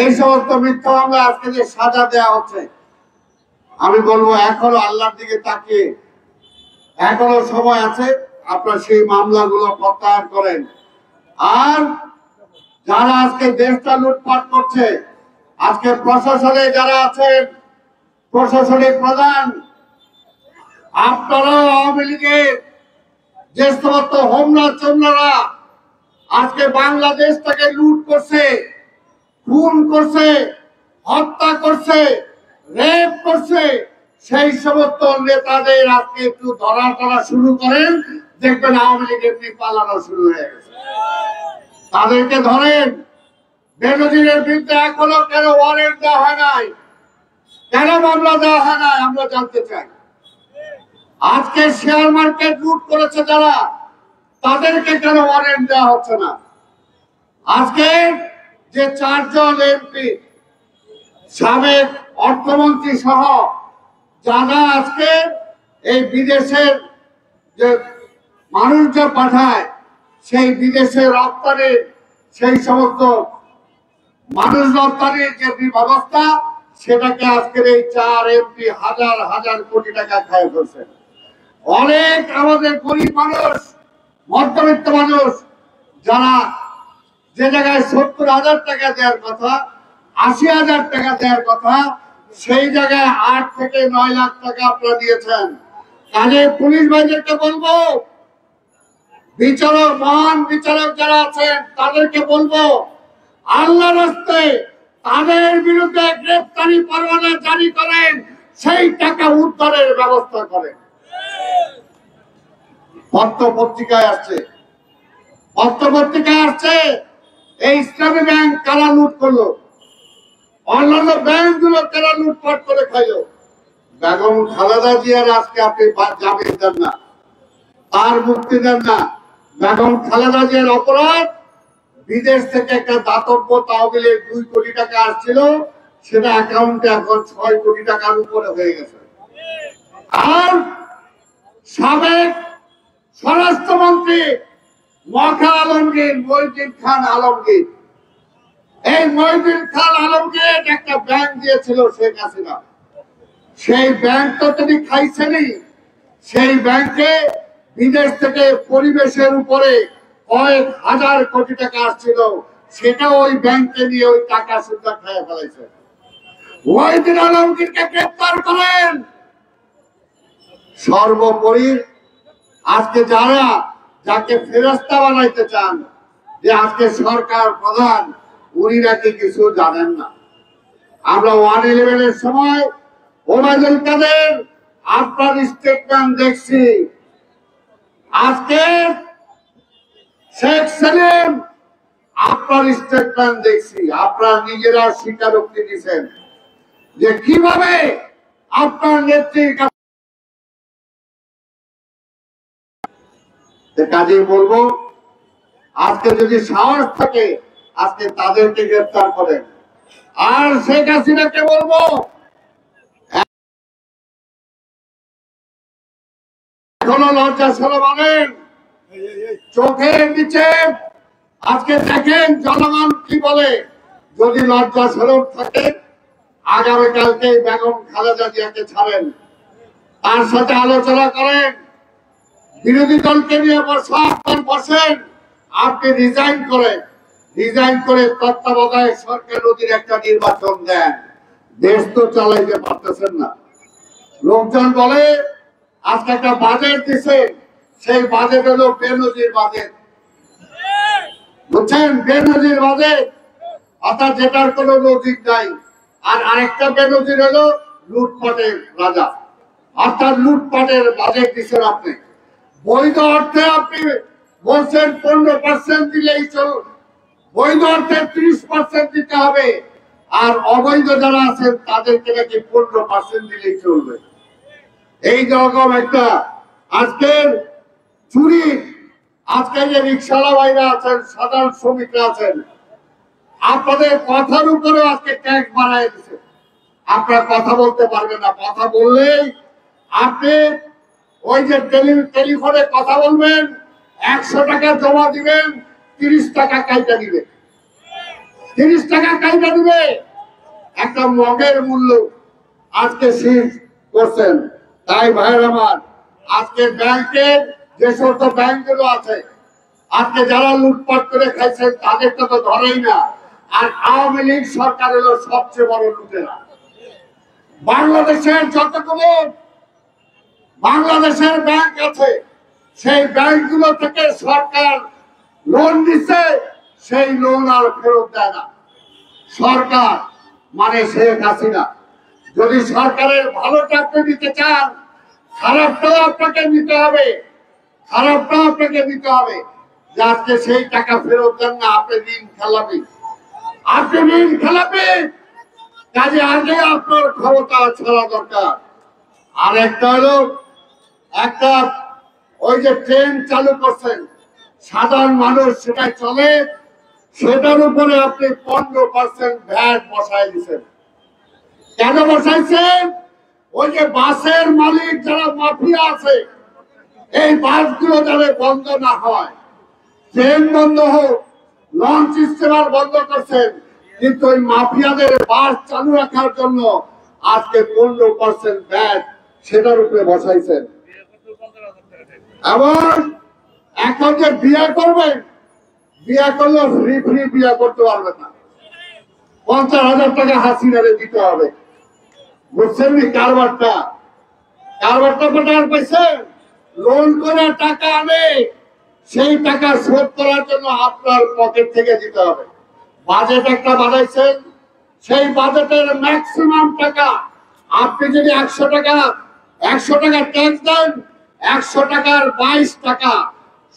এই সমস্ত মিথ্যা মামলা আজকে যে সাজা দেওয়া হচ্ছে, আমি বলবো এখনো আল্লাহর দিকে তাকিয়ে এখনো সময় আছে, আপনারা সেই মামলাগুলো প্রত্যাহার করেন। আর যারা আজকে দেশটা লুটপাট করছে, আজকে প্রশাসনে যারা আছেন, প্রশাসনিক প্রধান, আপনারাও আওয়ামী লীগের যে সমস্ত হোমরা চোমরারা আজকে বাংলাদেশটাকে লুট করছে, খুন করছে, হত্যা করছে, রেপ করছে, সেই সমস্ত নেতাদের আজকে একটু ধরা করা শুরু করেন, দেখবেন আওয়ামী লীগ এমনি পালানো শুরু হয়ে গেছে। তাদেরকে ধরেন। বেনজিরের বিরুদ্ধে এখনো কেন ওয়ারেন্ট দেওয়া হয় নাই, কেন মামলা দেওয়া হয় নাই, আমরা জানতে চাই। আজকে শেয়ার মার্কেট লুট করেছে যারা, তাদেরকে কেন ওয়ারেন্ট দেওয়া হচ্ছে না? আজকে যে 4 জন এমপি, সাবেক অর্থমন্ত্রী সহ যারা আজকে এই বিদেশের যে মানুষজন পাঠায়, সেই বিদেশে রপ্তানির সেই সমস্ত মানুষ রপ্তানির যে ব্যবস্থা, সেটাকে আজকের এই 4 এমপি হাজার হাজার কোটি টাকা খায় ফেলছে। অনেক আমাদের গরিব মানুষ, মধ্যবিত্ত মানুষ, যারা যে জায়গায় 70,000 টাকা দেওয়ার কথা, 80,000 টাকা দেওয়ার কথা, সেই জায়গায় 8 থেকে 9 লাখ টাকা আপনারা দিয়েছেন। কাজে পুলিশ ভাইদেরকে বলবো, বিচারক, মহান বিচারক যারা আছেন তাদেরকে বলবো, আল্লাহর রাস্তায় তাদের বিরুদ্ধে গ্রেফতারি পরোয়ানা জারি করেন, সেই টাকা উদ্ধারের ব্যবস্থা করেন। পত্রপত্রিকায় আসছে এই ইসলামী ব্যাংক কারা লুট করলো, অন্যান্য ব্যাংকগুলো কারা লুটপাট করে খাইলো। বেগম খালেদা জিয়ার আজকে আপনি জামিন দেন না, তার মুক্তি দেন না। বেগম খালেদা জিয়ার অপরাধ, বিদেশ থেকে একটা দাতব্য তহবিলের 2 কোটি টাকা আসছিল, সেটা অ্যাকাউন্টে এখন 6 কোটি টাকার উপরে হয়ে গেছে। আর সাবেক স্বরাষ্ট্রমন্ত্রী মখা আলমগীর, মহিউদ্দিন খান আলমগীর, এই মহিউদ্দিন খান আলমগীর একটা ব্যাংক দিয়েছিল শেখ হাসিনা, সেই ব্যাংক তো তিনি খাইছেনই। সেই ব্যাংকে বিদেশ থেকে পরিবেশের উপরে কয়েক হাজার কোটি টাকা আসছিল, সেটা ওই ব্যাংকে নিয়ে ওই টাকা সুদ্ধা খেয়ে ফেলেছে। মহিউদ্দিন আলমগীরকে গ্রেফতার করেন। সর্বোপরি আজকে যাকে ফেরেশতা বানাইতে চান, যে আজকে সরকার প্রধান, উনি নাকি কিছু জানেন না। আমরা 111-এর সময় ওবায়দুল কাদের আপনার স্টেটমেন্ট দেখছি, আজকে শেখ সেলিম আপনার স্টেটমেন্ট দেখছি, আপনার নিজেরা স্বীকারোক্তি দিচ্ছেন যে কিভাবে আপনার নেত্রীর কাছে। কাজে বলবো, আজকে যদি সাহস থাকে আজকে তাদেরকে গ্রেফতার করেন। আর শেখ হাসিনাকে বলবো, এখনো লজ্জা শরম আনেন চোখের নিচে। আজকে দেখেন জনগণ কি বলে। যদি লজ্জা শরম থাকে, আগামীকালকে বেগম খালেদা জিয়াকে ছাড়েন, তার সাথে আলোচনা করেন, বিরোধী দলকে নিয়ে বসেন, আপনি রিজাইন করে তত্ত্বাবধায়ক সরকার অধীনে একটা নির্বাচন দেন। দেশ তো চালাইতে পারতেছেন না। লোকজন বলে আজকে একটা বাজেট দিছে, সেই বাজেট হলো বেনজির বাজেট, বুঝছেন? বেনজির বাজেট, অর্থাৎ যেটার কোনো লজিক নাই। আর আরেকটা বেনজির হলো লুটপাটের রাজা, অর্থাৎ লুটপাটের বাজেট দিচ্ছেন আপনি। বৈধ অর্থে আপনি বলছেন 15% দিলেই চল, বৈধ অর্থে 30% দিতে হবে, আর অবৈধ যারা আছেন তাদেরকে নাকি 15% দিলেই চলবে। এই রকম একটা আজকের চুরি। আজকে যে রিক্সাওয়ালা ভাইরা আছেন, সাধারণ শ্রমিকরা আছেন, আপনাদের কথার উপরে আজকে ট্যাক্স বাড়ায় দিচ্ছে। আপনারা কথা বলতে পারবেন না, কথা বললেই আপনি ওই যে টেলিফোনে কথা বলবেন, 100 টাকা জমা দিবেন, 30 টাকা কাইটা দিবেন। 30 টাকা কাইটা দিবে, একটা মগের মূল্য আজকে সিজ করছেন। তাই ভাইয়ের আমার, আজকে ব্যাংকের যে সমস্ত ব্যাংকগুলো আছে, আজকে যারা লুটপাট করে খাইছেন তাদেরটা তো ধরেই না। আর আওয়ামী লীগ সরকার হলো সবচেয়ে বড় লুটেরা। বাংলাদেশের যতগুলো বাংলাদেশের ব্যাংক আছে, সেই ব্যাংকগুলো থেকে সরকার লোন দিচ্ছে, সেই লোন আর ফেরত দেয় না সরকার, মানে শেখ হাসিনা। যদি সরকারের ভালোটা আপনি নিতে চান, খারাপটাও আপনাকে নিতে হবে, খারাপটাও আপনাকে নিতে হবে। যে আজকে সেই টাকা ফেরত দেন না, আপনি ঋণ খেলাপি, আপনি ঋণ খেলাপি। কাজে আগে আপনার ক্ষমতা ছাড়া দরকার। আর একটা হলো, একটা ওই যে ট্রেন চালু করছেন, সাধারণ মানুষ সেটাই চলে, সেটার উপরে আপনি 15% ভ্যাট বসাই দিচ্ছেন। কেন বসাইছেন? ওই যে বাসের মালিক যারা মাফিয়া আছে, এই বাসগুলো যাতে বন্ধ না হয়, ট্রেন বন্ধ হোক, লঞ্চ স্টিমার বন্ধ করছেন, কিন্তু ওই মাফিয়াদের বাস চালু রাখার জন্য আজকে 15% ভ্যাট সেটার উপরে বসাইছেন। এবং এখন যে বিয়ে করবেন, বিয়ে করলে ফ্রি বিয়ে করতে পারবেন না, 50,000 টাকা হাসিনারে দিতে হবে। বুঝছেন নি কারবারটা? কারবারটা কোথায় পাইছেন? লোন করে টাকা আনে, সেই টাকা শোধ করার জন্য আপনার পকেট থেকে দিতে হবে। বাজেট একটা বানাইছেন, সেই বাজেটের ম্যাক্সিমাম টাকা আপনি যদি 100 টাকা ট্যাক্স দেন, 100 টাকার 22 টাকা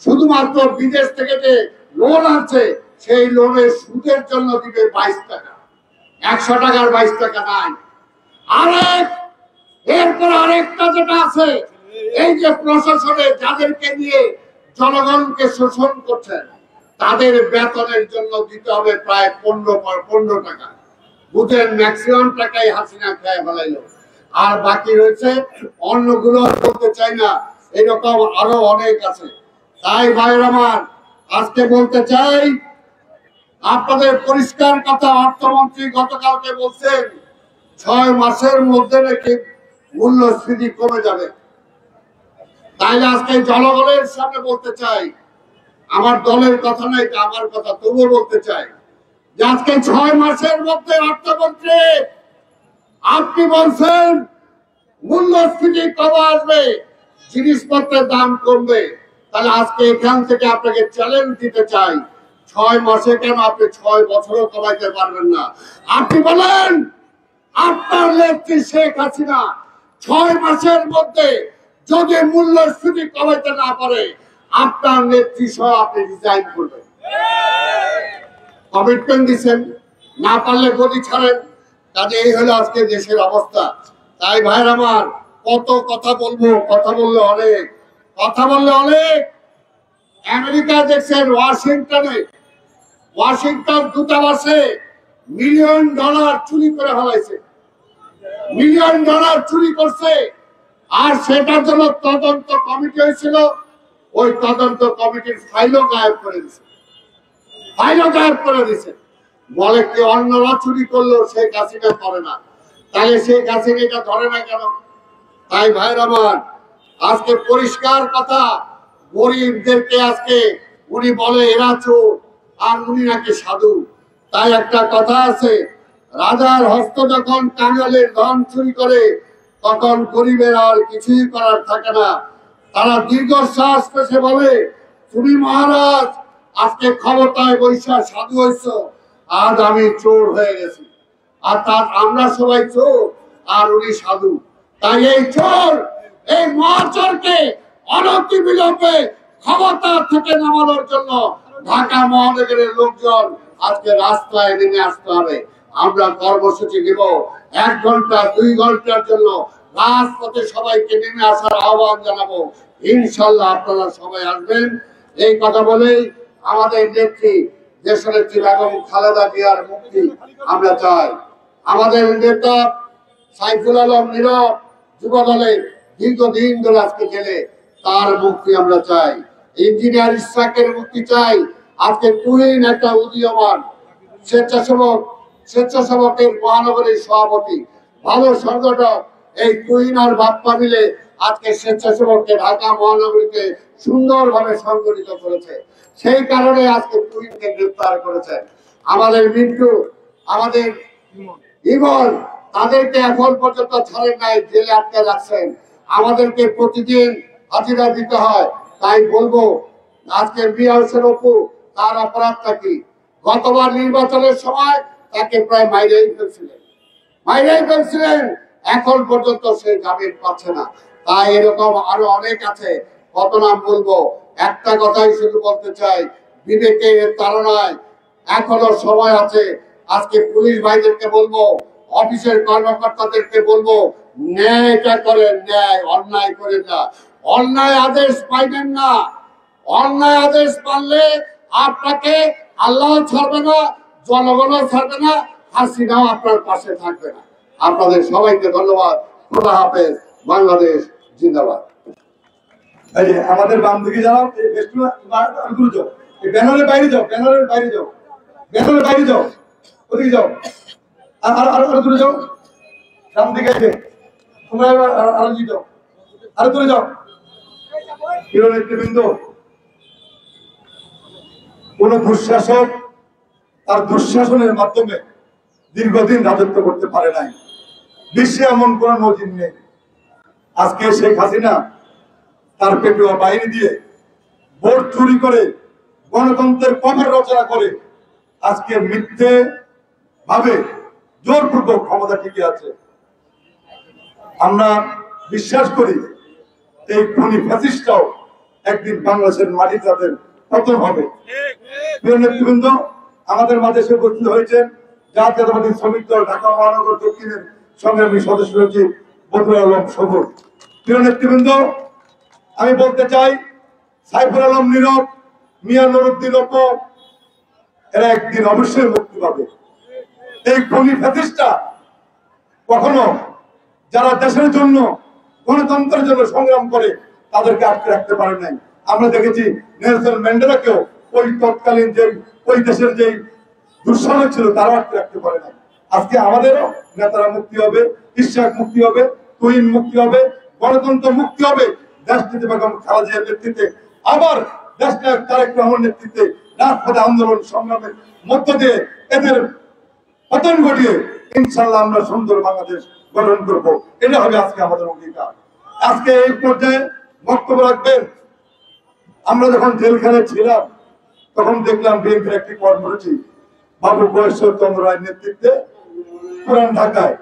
শুধুমাত্র বিদেশ থেকে যে লোন আছে, সেই লোনের সুদের জন্য দিবে 22 টাকা। 100 টাকার 22 টাকা নাই। এরপর আরেকটা যেটা আছে, এই যে প্রশাসনে যাদেরকে নিয়ে জনগণকে শোষণ করছেন, তাদের বেতনের জন্য দিতে হবে প্রায় 15 টাকা। বুথের ম্যাক্সিমাম টাকাই হাসিনা খেয়ে ফেলাইল। আর বাকি রয়েছে অন্যগুলো বলতে চাই না, এরকম আরো অনেক আছে। তাই ভাইয়ের আমার, আজকে বলতে চাই, আপনাদের পরিষ্কার কথা, অর্থমন্ত্রী গতকালকে বলছেন 6 মাসের মধ্যে নাকি মূল্যস্ফীতি কমে যাবে। তাইলে আজকে জনগণের সামনে বলতে চাই, আমার দলের কথা নাই, আমার কথা তবুও বলতে চাই, যে আজকে 6 মাসের মধ্যে অর্থমন্ত্রী আপনি বলছেন মূল্যস্ফীতি কমে আসবে, জিনিসপত্রের দাম কমবে। তাহলে আজকে এখান থেকে আপনাকে চ্যালেঞ্জ দিতে চাই, 6 মাসে কেন, আপনি 6 বছরও কমাইতে পারবেন না। আপনি বলেন আপনার নেত্রী শেখ হাসিনা 6 মাসের মধ্যে যদি মূল্যস্ফীতি কমাইতে না পারে, আপনার নেত্রী সহ আপনি রিজাইন করবেন। কমিটমেন্ট দিচ্ছেন, না পারলে গদি ছাড়েন। কাজে এই হলো আজকে দেশের অবস্থা। তাই ভাইয়ের আমার, কত কথা বলবো, কথা বললে অনেক, কথা বললে অনেক। আমেরিকা দেখছেন, ওয়াশিংটন দূতাবাসে $1 মিলিয়ন চুরি করে ফেলাইছে, $1 মিলিয়ন চুরি করছে। আর সেটার জন্য তদন্ত কমিটি হয়েছিল, ওই তদন্ত কমিটির ফাইলও গায়েব করে দিছে, বলে কি অন্যরা চুরি করলো, শেখ হাসিনা করে না। তাহলে শেখ হাসিনা এটা ধরে না কেন? তাই ভাইর আমার, আজকে পরিষ্কার কথা, গরিবদেরকে আজকে উনি বলে এরা চোর, আর উনি নাকি সাধু। তাই একটা কথা আছে, রাজার হস্ত যখন কাঙালের ধন চুরি করে, তখন গরিবের আর কিছুই করার থাকে না। তারা দীর্ঘশ্বাস পেশে বলে, তুমি মহারাজ আজকে ক্ষমতায় বৈশা সাধু হয়েছ, আজ আমি চোর হয়ে গেছি। আর তার আমরা সবাই চোর, আর উনি সাধু। তাই এই চোর, এই মহাচোরকে অনতি বিলম্বে ক্ষমতা থেকে নামানোর জন্য ঢাকা মহানগরের লোকজন আজকে রাস্তায় নেমে আসতে হবে। আমরা কর্মসূচি দিব 1 ঘন্টা 2 ঘন্টার জন্য রাজপথে সবাইকে নেমে আসার আহ্বান জানাবো। ইনশাল্লাহ আপনারা সবাই আসবেন। এই কথা বলেই আমাদের নেত্রী দেশনেত্রী বেগম খালেদা জিয়ার মুক্তি আমরা চাই। আমাদের নেতা সাইফুল আলম নীরব যুব দলের দীর্ঘদিন ধরে আজকে জেলে, তার মুক্তি আমরা চাই। ইঞ্জিনিয়ার ইসরাকের মুক্তি চাই। আজকে তুহিন একটা উদীয়মান স্বেচ্ছাসেবকের মহানগরীর সভাপতি, ভালো সংগঠক এই কুইন আর বাপ্পা মিলে আজকে স্বেচ্ছাসেবককে ঢাকা মহানগরীতে সুন্দরভাবে সংগঠিত করেছে। সেই কারণে আজকে কুইনকে গ্রেফতার করেছেন। আমাদের মিন্টু, আমাদের ইমন, তাদেরকে এখন পর্যন্ত ছাড়েন নাই, জেলে আটকে রাখছেন। আমাদেরকে প্রতিদিন হাজিরা দিতে হয়। তাই বলবো আজকে মিয়া হোসেন অপু, তার অপরাধটা কি? গতবার নির্বাচনের সময় তাকে প্রায় মাইরেই ফেলছিলেন, এখন পর্যন্ত সে জামিন পাচ্ছে না। তাই এরকম আরো অনেক আছে, কত নাম বলবো। একটা কথাই শুধু বলতে চাই, বিবেকের তাড়নায় এখনো সময় আছে। আজকে পুলিশ ভাইদেরকে বলবো, অফিসের কর্মকর্তাদেরকে বলবো, ন্যায়টা করেন, ন্যায়, অন্যায় করেন না। অন্যায় আদেশ পাইবেন না। অন্যায় আদেশ পারলে আপনাকে আল্লাহ ছাড়বে না, জনগণও ছাড়বে না, হাসিনাও আপনার পাশে থাকবে না। আপনাদের সবাইকে ধন্যবাদ। খোদা হাফেজ। বাংলাদেশ জিন্দাবাদ। আমাদের বাম দিকে যারা ব্যানারের বাইরে যাও, ব্যানারের বাইরে যাও, ব্যানারের বাইরে যাও, ওদিকে যাও, আর দূরে যাও, ডান দিকে তোমরা আরো যাও, আরো দূরে যাও। প্রিয় নেতৃবৃন্দ, কোন দুঃশাসক তার দুঃশাসনের মাধ্যমে দীর্ঘদিন রাজত্ব করতে পারে নাই। বিশ্বে এমন কোন নজির নেই। আজকে শেখ হাসিনা তার পেটুয়া বাহিনী দিয়ে ভোট চুরি করে গণতন্ত্রের কবর রচনা করে আজকে মিথ্যে ভাবে জোরপূর্বক ক্ষমতা টিকে আছে। আমরা বিশ্বাস করি এই খুনি ফ্যাসিস্টটাও একদিন বাংলাদেশের মাটি তাদের পতন হবে। প্রিয় নেতৃবৃন্দ, আমাদের মাঝে সে উপস্থিত হয়েছেন জাতীয়তাবাদী শ্রমিক দল ঢাকা মহানগর দক্ষিণের সংগ্রামী সদস্য সচিব বদরুল আলম সবুজ। প্রিয় নেতৃবৃন্দ, আমি বলতে চাই, সাইফুল আলম নীরব, মিয়া নুরুদ্দিন অপু, এরা একদিন অবশ্যই মুক্তি পাবে। এই খুনি ফ্যাসিস্টটা কখনো যারা দেশের জন্য, গণতন্ত্রের জন্য সংগ্রাম করে তাদেরকে আটকে রাখতে পারে নাই। আমরা দেখেছি নেলসন ম্যান্ডেলাকেও ওই তৎকালীন যে ওই দেশের যে দুঃশাসক ছিল তারাও আটকে রাখতে পারে নাই। আজকে আমাদেরও নেতারা মুক্তি হবে, ইশাক মুক্তি হবে, তুহিন মুক্তি হবে, গণতন্ত্র মুক্তি হবে। দেশনীতি বেগম খালেদা জিয়ার নেতৃত্বে, আবার দেশনায়ক তারেক রহমানের নেতৃত্বে রাজপথে আন্দোলন সংগ্রামের মধ্য দিয়ে এদের পতন ঘটিয়ে ইনশাল্লাহ আমরা সুন্দর বাংলাদেশ গঠন করব। এটা হবে আজকে আমাদের অঙ্গীকার। আজকে এই পর্যায়ে বক্তব্য রাখবেন, আমরা যখন জেলখানায় ছিলাম তখন দেখলাম বিএনপির একটি কর্মসূচি বাবু বৈশ্বর চন্দ্র রায়ের নেতৃত্বে পুরান ঢাকায়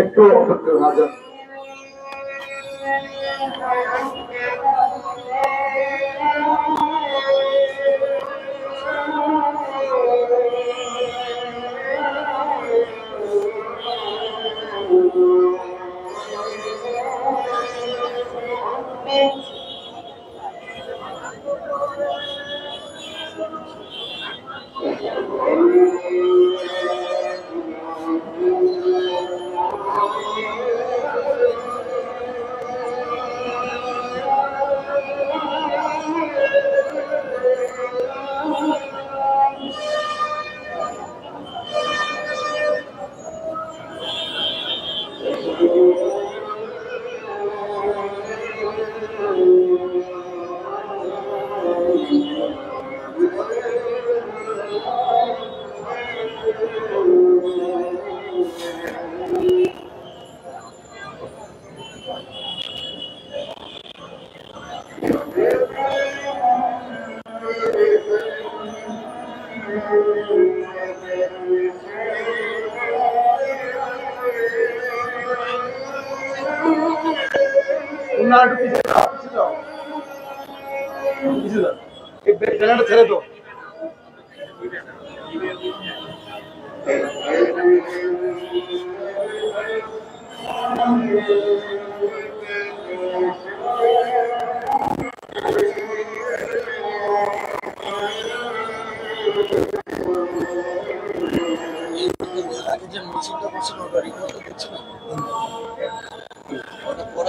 একটু ছেড়ে তো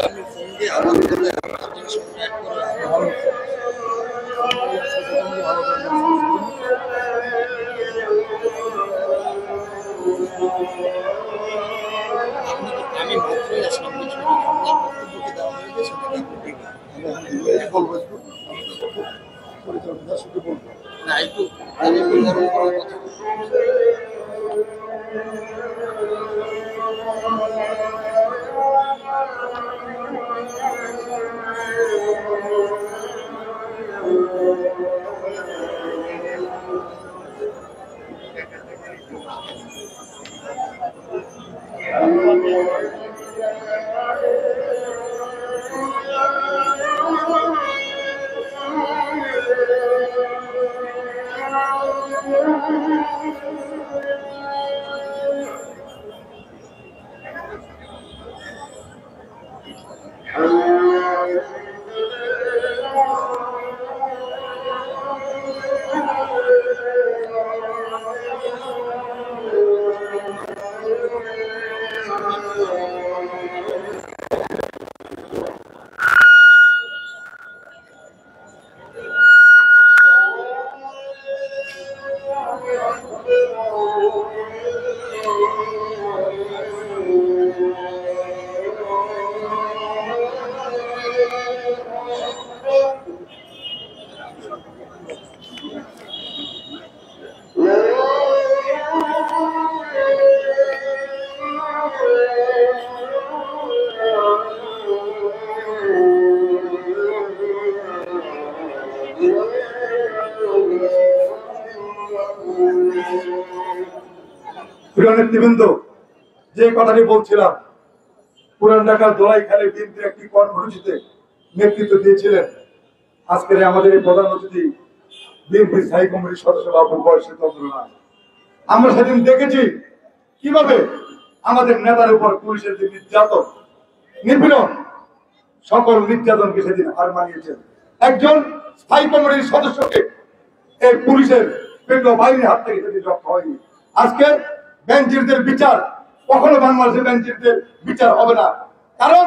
আমি ফোন দিয়ে আমার আমি মাত্রই আসলাম পিছনে আপনার বক্তব্যকে দেওয়া হয়েছে সেটা বলবো না একটু গরম করার কথা প্রিয় নেতৃবৃন্দ, যে কথাটি বলছিলাম, পুরান ঢাকার দোলাইখালী বিএনপির একটি কর্মসূচিতে নেতৃত্ব দিয়েছিলেন আজকের আমাদের এই প্রধান অতিথি বিএনপি স্থায়ী কমিটির সদস্য বাবু বয়সের চন্দ্রনাথ। আমরা সেদিন দেখেছি কিভাবে আমাদের নেতার উপর পুলিশের যে নির্যাতন, নিপীড়ন, সকল নির্যাতনকে সেদিন হার মানিয়েছেন। একজন স্থায়ী কমিটির সদস্যকে এই পুলিশের বিভিন্ন বাহিনীর হাত থেকে সেদিন রক্ষা হয়নি। আজকে বেনজিরদের বিচার কখনো বাংলাদেশের বেনজিরদের বিচার হবে না, কারণ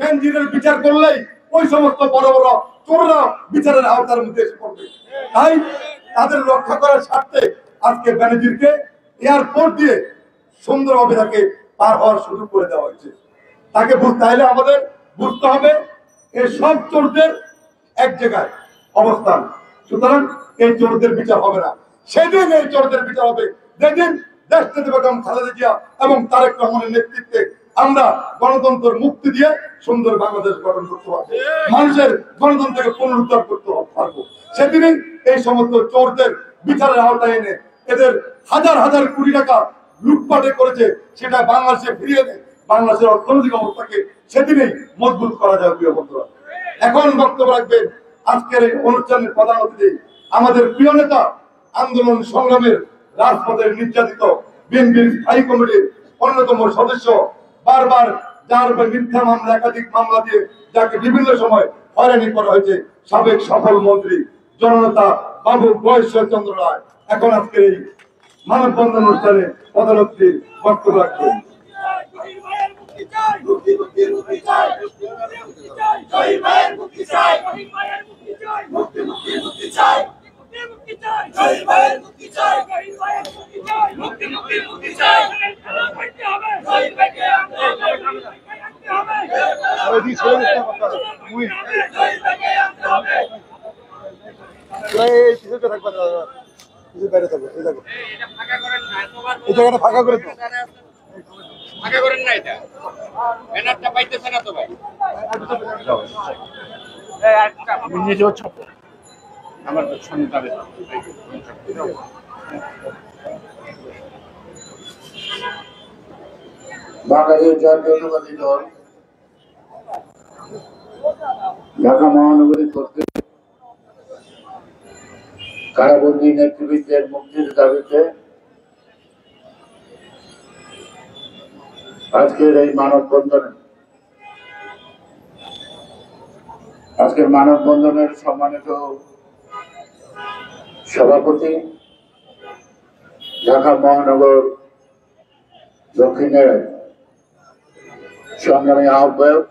বেনজিরের বিচার করলেই ওই সমস্ত বড় বড় চোররা বিচারের আওতার মধ্যে এসে পড়বে। তাই তাদের রক্ষা করার স্বার্থে আজকে বেনজিরকে এয়ারপোর্ট দিয়ে সুন্দরভাবে তাকে পার হওয়ার সুযোগ করে দেওয়া হয়েছে। তাকে তাইলে আমাদের বুঝতে হবে এই সব চোরদের এক জায়গায় অবস্থান, সুতরাং এই চোরদের বিচার হবে না। সেদিন এই চোরদের বিচার হবে যেদিন দেশনেত্রী বেগম খালেদা জিয়া এবং তারেক রহমানের নেতৃত্বে আমরা গণতন্ত্রের মুক্তি দিয়ে সুন্দর বাংলাদেশ গঠন করতে পারবো, মানুষের গণতন্ত্রকে পুনরুদ্ধার করতে পারবো। সেদিনই এই সমস্ত চোরদের বিচারের আওতায় এনে এদের হাজার হাজার কোটি টাকা লুটপাটে করেছে সেটা বাংলাদেশে ফিরিয়ে এনে বাংলাদেশের অর্থনৈতিক অবস্থাকে সেদিনেই মজবুত করা যাবে। প্রিয় বন্ধুরা, এখন বক্তব্য রাখবেন আজকের এই অনুষ্ঠানের প্রধান অতিথি আমাদের প্রিয় নেতা, আন্দোলন সংগ্রামের রাজপথের নির্যাতিত বিএনপির স্থায়ী কমিটির অন্যতম সদস্য, বারবার যার উপর মিথ্যা মামলা, একাধিক মামলা দিয়ে যাকে বিভিন্ন সময় হয়রানি করা হয়েছে, সাবেক সফল মন্ত্রী জননেতা বাবু বয়সের চন্দ্র রায় এখন আজকের এই মানববন্ধন অনুষ্ঠানে প্রধান অতিথির বক্তব্য রাখবেন। ফাঁকা করে ফাঁকা করেন না, এটা ব্যানারটা পাইতেছে না তো ভাই। আমার সামনে যাবে বাংলাদেশ জাতীয়তাবাদী দল ঢাকা মহানগরী কর্তৃক কারাবন্দী নেতৃবৃন্দের মুক্তির দাবিতে আজকের এই মানববন্ধনের সম্মানিত সভাপতি, ঢাকা মহানগর দক্ষিণের সংগ্রামী আহ্বায়ক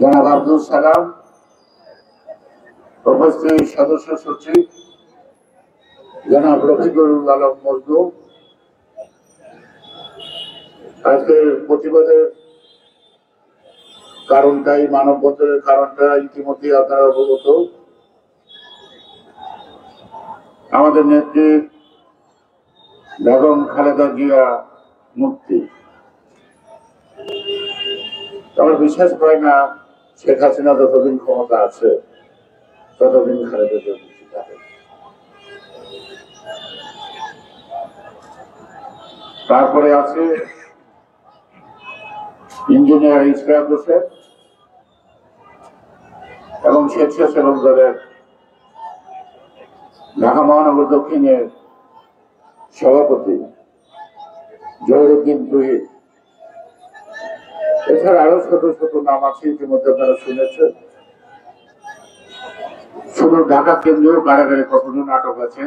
জনাব আব্দুল সালাম, উপস্থিত সদস্য সচিব জনাব রফিকুল আলম মজনু। আজকের প্রতিবাদের কারণটাই, মানববন্ধনের কারণটা ইতিমধ্যে আপনারা অবগত। আমাদের নেত্রী বেগম খালেদা জিয়া মুক্তি। আমার বিশ্বাস হয় না শেখ হাসিনা যতদিন ক্ষমতা আছে ততদিন খালেদা জিয়া মুক্তি থাকে। তারপরে আছে ইঞ্জিনিয়ার ইশরাক হোসেন এবং স্বেচ্ছাসেবক দলের ঢাকা মহানগর দক্ষিণের সভাপতি জহিরুদ্দিন তুহিন। এছাড়া আরো ছোট ছোট নাম আছে, ইতিমধ্যে আপনারা শুনেছেন। শুধু ঢাকা কেন্দ্রীয় কারাগারে কতজন আটক আছে,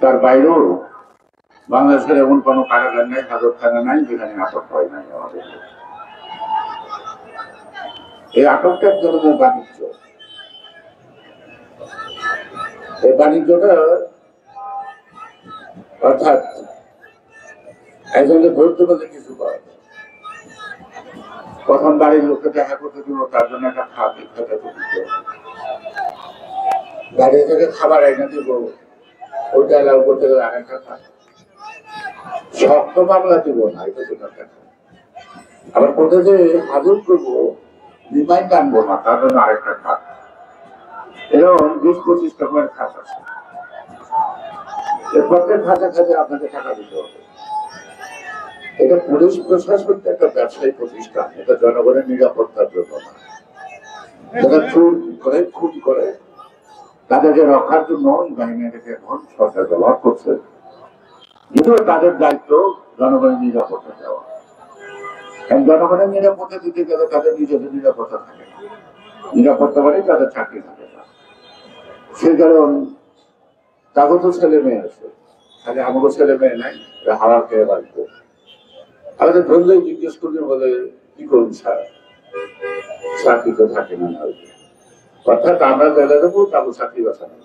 তার বাইরেও বাংলাদেশের এমন কোন কারাগার নাই, হাজতখানা নাই যেখানে আটক হয় নাই আমাদের। এই আটকটা এক ধরনের বাণিজ্য। এই বাণিজ্যটা অর্থাৎ একজনকে ধরতে বলতে কিছু করা যায়। প্রথম বাড়ির লোককে দেখা করতে দিব, তার জন্য একটা খাওয়া খেতে দিতে, গাড়ি থেকে খাবার এনে দিব, ওইটা এলাও করতে গেলে আরেকটা খাওয়া। শক্ত মামলা দিব না, এটা জন্য আবার কোথায় যে হাজর করবো, রিমাইন্ড আনবো না, তার জন্য আরেকটা খাত। এরকম 20-25 রকমের খাত আছে। প্রত্যেক খাতে খাতে আপনাকে টাকা দিতে হবে। এটা পুলিশ প্রশাসন একটা ব্যবসায়ী প্রতিষ্ঠান, এটা জনগণের নিরাপত্তার জন্য না। যারা চুর করে, খুন করে, তাদেরকে রক্ষার জন্য এই বাহিনীটাকে এখন সরকার ব্যবহার করছে। কিন্তু তাদের দায়িত্ব জনগণের নিরাপত্তা দেওয়া। জনগণের নিরাপত্তা দিতে গেলে তাদের নিজেদের নিরাপত্তা থাকে না। নিরাপত্তা মানে তাদের চাকরি থাকে না। সে কারণ তাকে তো ছেলে মেয়ে আছে, তাহলে আমাকে ছেলে মেয়ে নাই, হাওয়া খেয়ে বাঁচবো। আমাদের ধরলেই জিজ্ঞেস করলে বলে কি করুন স্যার, চাকরি তো থাকে না। অর্থাৎ আমরা জেলে দেবো তাকে চাকরি বাঁচানো,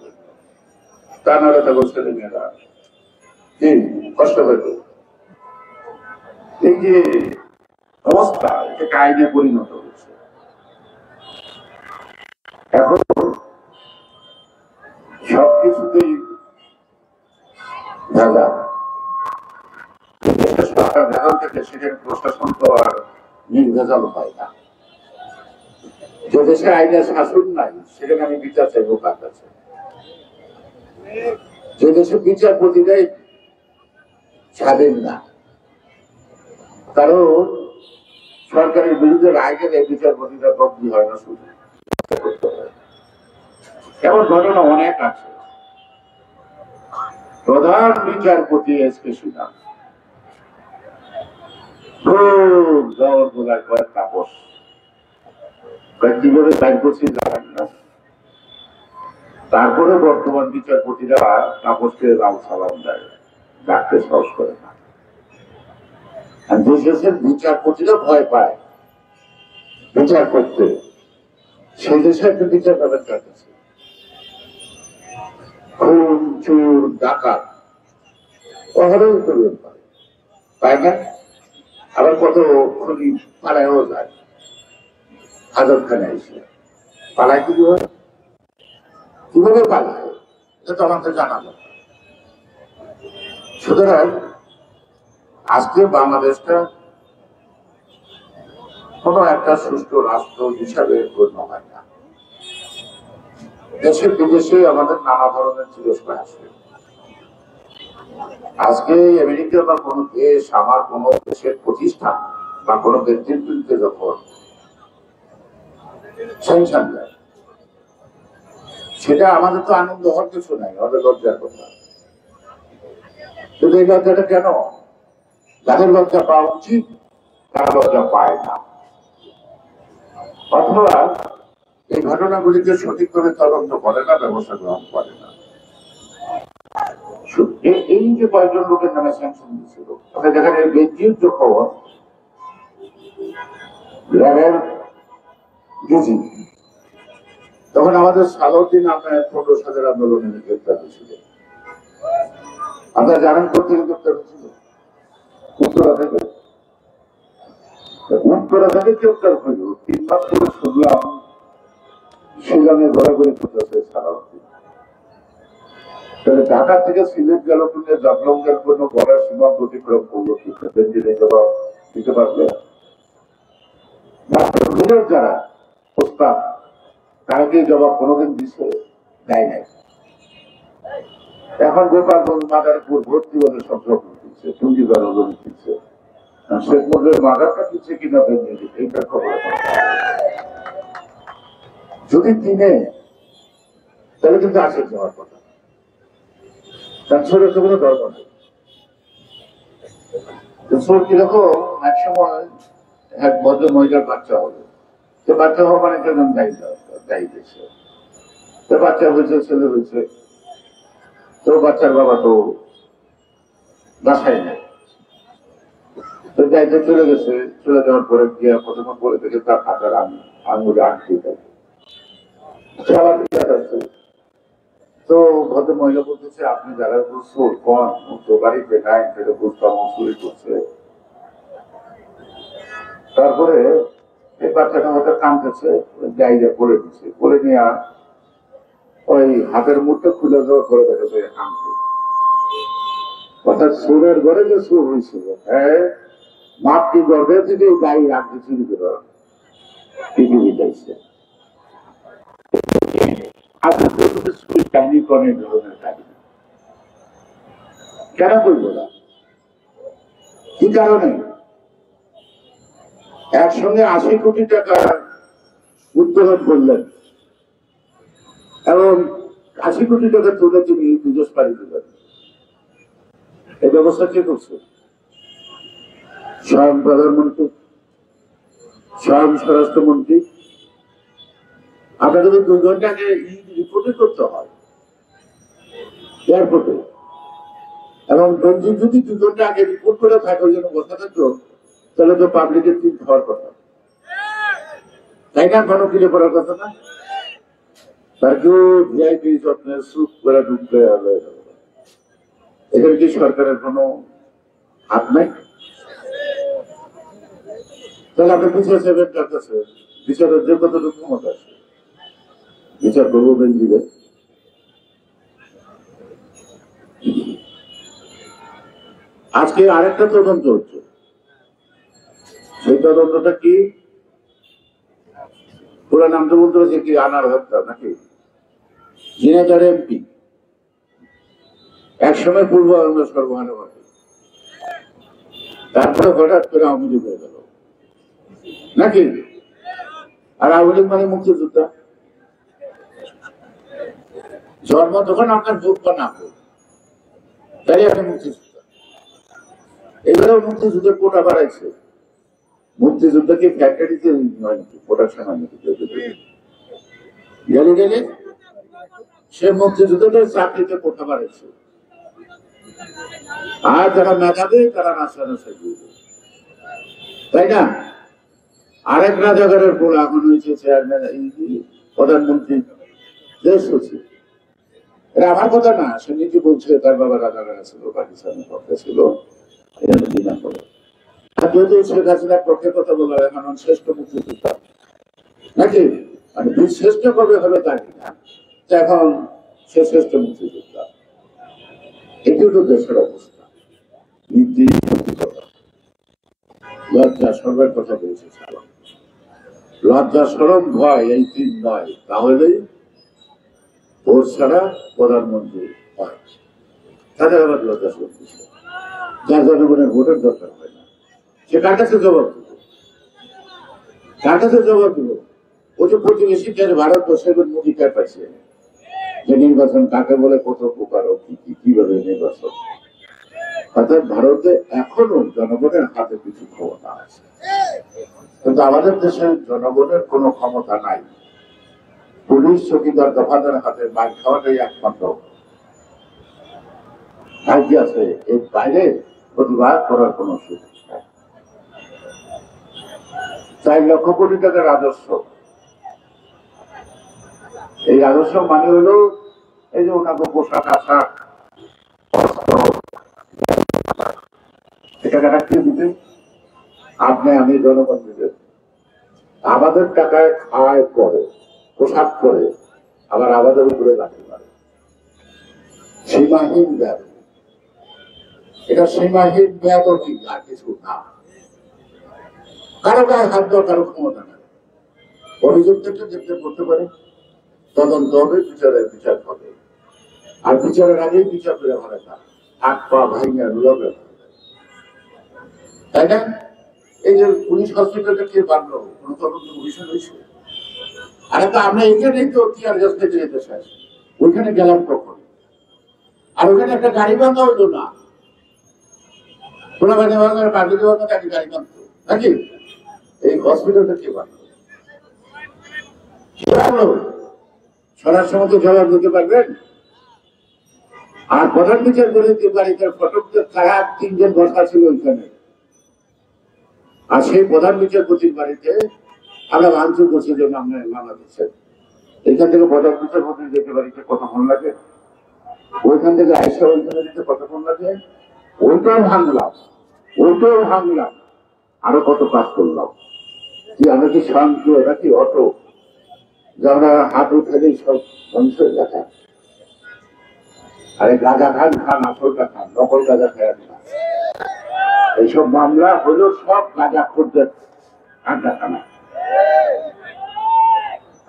তা নাহলে তাকে ছেলে মেয়েরা কি কষ্ট পেত। এই যে অবস্থা, এটা আইনে পরিণত হয়েছে। এখন সবকিছুতেই ভেজা। সরকার ভেজাল থেকে সেখানে প্রশাসন তো আর নির্ভেজাল হয় না। যে দেশে আইনের শাসন নাই সেখানে আমি বিচার চাইবো কার কাছে? যে দেশে বিচারপতিরাই স্বাধীন না, কারণ সরকারের বিরুদ্ধে রায় গেলে বিচারপতিরা বদলি হয় না, শুধু এমন ঘটনা অনেক আছে। প্রধান বিচারপতি এসকে সিনহা তাপস কিভাবে বাইর করছি জানেন না। তারপরে বর্তমান বিচারপতিরা তাপসকে লাল সালাম দেয়, ডাকতে সাহস করে না। দেশের বিচারপতিরা ভয় পায় বিচার করতে। সেই দেশে একটা বিচার পাবেন কার কাছে? খুন, চোর, ডাকাত অহরহ তৈরি পায় না। আবার কত খুনি পালায়ও যায়, হাজতখানে এসে পালায়। কি হয়, কিভাবে পালায়, এটা তো আমাকে জানাবো। সুতরাং আজকে বাংলাদেশটা কোন একটা সুষ্ঠু রাষ্ট্র হিসাবে গণ্য হয় না। দেশে বিদেশে আমাদের নানা ধরনের তিরস্কার আসবে। আজকে আমেরিকা বা কোন দেশ আমার কোন দেশের প্রতিষ্ঠান বা কোন ব্যক্তির বিরুদ্ধে যখন স্যাংশন দেয়, সেটা আমাদের তো আনন্দ হওয়ার কিছু নাই, আমাদের লজ্জার কথা। কিন্তু এই লজ্জাটা কেন? যাদের লজ্জা পাওয়া উচিত তারা লজ্জা পায় না, অথবা এই ঘটনাগুলিকে সঠিকভাবে তদন্ত করে না, ব্যবস্থা গ্রহণ করে না। এই যে কয়েকজন লোকের নামে স্যাংশন দিয়েছিল, যেখানে ব্যক্তির খবর র্যাবের গেছি, তখন আমাদের সালাউদ্দিন আপনার 15 সালের আন্দোলনে গ্রেপ্তার হয়েছিল। আপনারা জানেন কোথেকে গ্রেপ্তার হয়েছিল? উত্তরা থেকে। উত্তরা থেকে গ্রেপ্তার হইল 3 মাস পরে শুনলাম শিলংয়ে ঘোরাঘুরি করতেছে সালাউদ্দিন। তাহলে ঢাকা থেকে সিলেট গেল বলে জগলঙ্গের জন্য বড়ার সীমান্ত অতিক্রম করলো কি জবাব দিতে পারবে? যারা প্রস্তাব তারা কি জবাব কোনোদিন দিচ্ছে? দেয় নাই। এখন গোপালগঞ্জ মাদারীপুর ভর্তি বলে সব রকম দিচ্ছে, টুঙ্গিগড় অজমি দিচ্ছে, শেখ মুজিবের মাদারটা দিচ্ছে কিনা এইটা খবর। যদি কিনে তাহলে কিন্তু আসে যাওয়ার কথা, তার ছোট কোনো দরকার নেই। চোর কিরকম এক সময় এক ভদ্র মহিলার বাচ্চা হবে, সে বাচ্চা হওয়া মানে কেন দায়ী দিয়েছে, তো বাচ্চা হয়েছে, ছেলে হয়েছে, তো বাচ্চার বাবা তো বাসায় নেই, তো দায়িত্ব চলে গেছে। চলে যাওয়ার পরে গিয়ে প্রথমে বলে দেখে তার হাতের আঙুলে আটকে থাকে। তো ভদ্র মহিলা বলতেছে, আপনি যারা চোর কন তো বাড়িতে নাই, সেটা বুঝতাম চুরি করছে। তারপরে এই বাচ্চাটা হয়তো কাঁদতেছে, জায়গা করে দিচ্ছে, করে নিয়ে ওই হাতের মুঠটা খুলে দেওয়ার করে দেখেছে কাঁদতে। অর্থাৎ চোরের ঘরে যে চোর হয়েছিল, হ্যাঁ মাতৃ গর্ভে থেকে গাড়ি রাখতে চুরি করে পৃথিবী যাইছে। কাহিনী করে ধরনের কাহিনী কেন করবো না? কি কারণে? একসঙ্গে 80 কোটি টাকা উত্তোলন করলেন এবং 80 কোটি টাকা তুলে তিনি বিদেশ পাড়ি দিলেন। এই ব্যবস্থা কে করছে? স্বয়ং প্রধানমন্ত্রী, স্বয়ং স্বরাষ্ট্রমন্ত্রী। আপনাকে তো 2 ঘন্টা আগে রিপোর্টে করতে হয় এয়ারপোর্টে, এবং বেঞ্জিন যদি 2 ঘন্টা আগে রিপোর্ট করে থাকে ওই জন্য বসা থাকতো, তাহলে তো পাবলিকের ঠিক হওয়ার কথা, তাই না? ঘন কিনে পড়ার কথা না? তার কেউ ভিআইপি যত্নের সুখ করে ঢুকতে হবে। এখানে কি সরকারের কোনো হাত নাই? তাহলে আপনি বিচার সাহেবের কাছে বিচারের যে কতটুকু ক্ষমতা আছে বিচার করবো বেঞ্জিরে? আজকে আরেকটা তদন্ত হচ্ছে, সেই তদন্তটা কি? পুরো নাম তো বলতে হচ্ছে কি, আনার হত্যা নাকি? ঝিনাইদহ এমপি একসময় পূর্ব বাংলা সর্বহারাবাদী, তারপরে হঠাৎ করে আওয়ামী লীগ হয়ে গেল নাকি? আর আওয়ামী লীগ মানে মুক্তিযোদ্ধা। জন্ম তখন আপনার ভোট বা না হোক, তাই আপনি মুক্তিযোদ্ধা। এবারেও মুক্তিযুদ্ধের কোটা বাড়াইছে। মুক্তিযুদ্ধ কি ফ্যাক্টরিতে নয় নাকি, প্রোডাকশন হয় নাকি? গেলে গেলে সে মুক্তিযুদ্ধের চাকরিতে কোটা বাড়াইছে। আর যারা মেধাবে তারা নাচা নাচা দিয়েছে, তাই না? আরেক রাজাগারের পোলা এখন হয়েছে চেয়ারম্যান, প্রধানমন্ত্রী, দেশ সচিব। এটা আমার কথা না, সে নিজে বলছে তার বাবা রাজাগার ছিল, পাকিস্তানের পক্ষে ছিল। যেহেতু শেখ হাসিনার পক্ষে কথা বলা হয়, এখন শ্রেষ্ঠ মুক্তিযোদ্ধা নাকি, মানে শ্রেষ্ঠ কবে হবে জানি না, এখন সে শ্রেষ্ঠ মুক্তিযোদ্ধা। এটি হলো দেশের অবস্থা। নীতি, লজ্জা সর্বের কথা বলছে। লজ্জা সরম ভয় এই 3 নয়, তাহলেই ভোট ছাড়া প্রধানমন্ত্রী হয়। তাদের আবার লজ্জা করতেছে, যার জনগণের ভোটের দরকার হয় না। সে কার কাছে জবাব দিল? কার কাছে জবাব দিল? ও যে প্রতিবেশী দেশ ভারতবর্ষের অধিকার পাইছে যে নির্বাচন কাকে বলে, কত প্রকার, কিভাবে নির্বাচন। অর্থাৎ ভারতে এখনো জনগণের হাতে কিছু ক্ষমতা আছে, কিন্তু আমাদের দেশের জনগণের কোনো ক্ষমতা নাই। পুলিশ, চৌকিদার, দফাদার হাতে মাইক খাওয়াটাই একমাত্র ভাগ্য আছে। এর বাইরে প্রতিবাদ করার কোন সুযোগ নাই। 4 লক্ষ কোটি টাকা রাজস্ব এই রাজস্ব মানে হলো এই যে ওনাকে পোশাক আশাক এটা কে দিবে? আপনি আমি জনগণ দিবে। আমাদের টাকায় খায় করে, পোশাক করে, আবার আমাদের উপরে লাঠি মারে। সীমাহীন ব্যাগ, এটা সীমাহীন ব্যাগও ঠিক আর কিছু না। কারো গায়ে হাত দেওয়ার কারো ক্ষমতা নেই। অভিযুক্তকে দেখতে করতে পারে, তদন্ত হবে, বিচারের বিচার হবে। আর বিচারের আগেই বিচার করে হবে না, হাত পা ভাঙিয়া রুলাবে, তাই না? এই যে পুলিশ হসপিটালটা কে বাঁধলো, কোন তদন্ত কমিশন হয়েছে? আরে তো আমরা এখানেই তো টিয়ার গ্যাস কেটে যেতে চাই, ওইখানে গেলাম কখন? আর ওখানে একটা গাড়ি বাঁধা হইলো না, পোলা বাঁধে বাঁধার কাজে দেওয়ার মতো একটা গাড়ি বাঁধতো নাকি? এই হসপিটালটা কে বাঁধলো? কি বাঁধলো? ছড়ার সময় তো জবাব দিতে পারবেন? আর প্রধান বিচারপতি বাড়িতে ফটকতে ছাড়া 3 জন বসা ছিল ওইখানে। আর সেই প্রধান বিচারপতির বাড়িতে আমরা ভাঙচুর করছি যে মামলা দিচ্ছেন। এখান থেকে প্রধান বিচারপতির যেতে বাড়িতে কতক্ষণ লাগে, ওইখান থেকে আইসা ওইখানে যেতে কতক্ষণ লাগে, ওইটাও ভাঙলাম, আরো কত কাজ করলাম। যে আমরা কি শান্ত, এটা কি অটো যে আমরা হাত উঠালেই সব ধ্বংস হয়ে দেখা? আরে গাঁজা খান, আসলটা খান, নকল গাঁজা খায় না। এইসব মামলা হলো সব গাঁজা খোরদের আড্ডাখানা।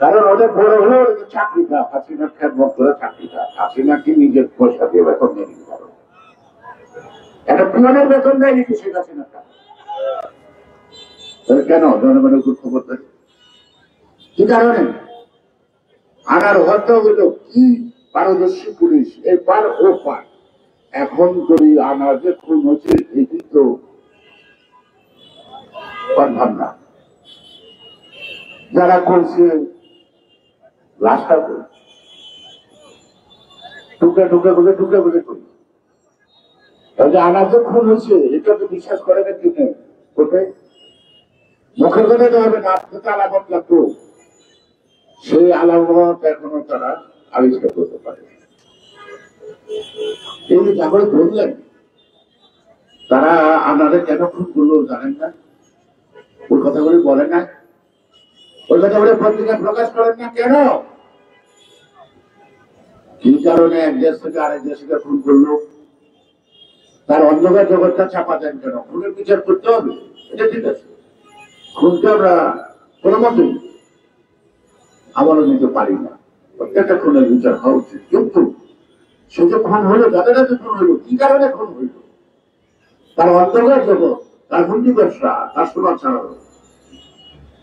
কারণ ওদের বড় হলো চাকরিটা, হাসিনার খেদমত করে চাকরিটা, হাসিনা কি নিজের পয়সা দিয়ে বেতন নিয়ে নিতে পারো? একটা পুরানের বেতন দেয় নাকি শেখ হাসিনা? তাহলে কেন জনগণের খবর থাকে? কি কারণে? আনার হত্যা হইল কি পারদর্শী পুলিশ, এপার ও পার। এখন যদি আনার যে খুন হচ্ছে এটি তো কনফার্ম না। যারা করছে লাশটা টুকরা করে করি। আনার যে খুন হয়েছে এটা তো বিশ্বাস করে না কি নেই? কোথায় মুখের কথা তো হবে না, আপনি তো আলামত লাগতো, সেই আলামত এখনো তারা আবিষ্কার করতে পারে। এই যখন বললেন তারা আপনাদের কেন খুন করলো জানেন না? ওই কথাগুলি বলেন না, ওই কথাগুলি পত্রিকায় প্রকাশ করেন না কেন? কি কারণে এক দেশ থেকে আরেক দেশকে খুন করলো? তার অন্ধকার জগৎটা চাপা দেন কেন? খুনের বিচার করতে হবে, এটা ঠিক আছে। খুনকে আমরা কোনো মতেই আমলে নিতে পারি না, প্রত্যেকটা খুনের বিচার হওয়া উচিত। কিন্তু সে যে খুন হইলো, যাদের খুন হইলো, কি কারণে খুন হইল? তার অন্তর্গত জগৎ, তার হুন্ডি ব্যবসা, তার সমাজ ছাড়ানো,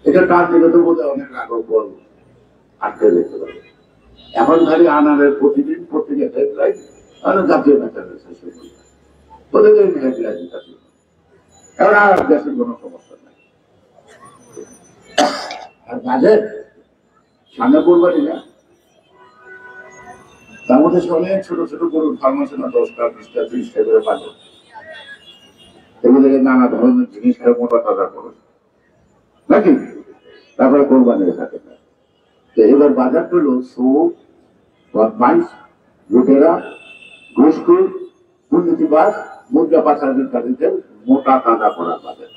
এটা তার দিকে তো বোধহয় অনেক আগর বল আটকে রেখে পারে। এখন খালি আনারের প্রতিদিন পত্রিকা হেডলাইন, জাতীয় নেতা রয়েছে, প্রতিদিন হেডলাইন জাতীয়। এখন আর দেশের কোনো সমস্যা নাই। আর বাজেট সামনে পড়বারই না, তার মধ্যে অনেক ছোট ছোট গরুর ফার্ম আছে না, 10টা 20টা 30টা করে বাজেট। এগুলো নানা ধরনের জিনিস খায় মোটা তাজা করে নাকি, তারপরে কোরবানির থাকে না। এবার বাজার হলো সুদ, বদমাইশ, লুটেরা, ঘুষখোর, দুর্নীতিবাজ, মুদ্রা পাচারকারীদের মোটা তাজা করার বাজার।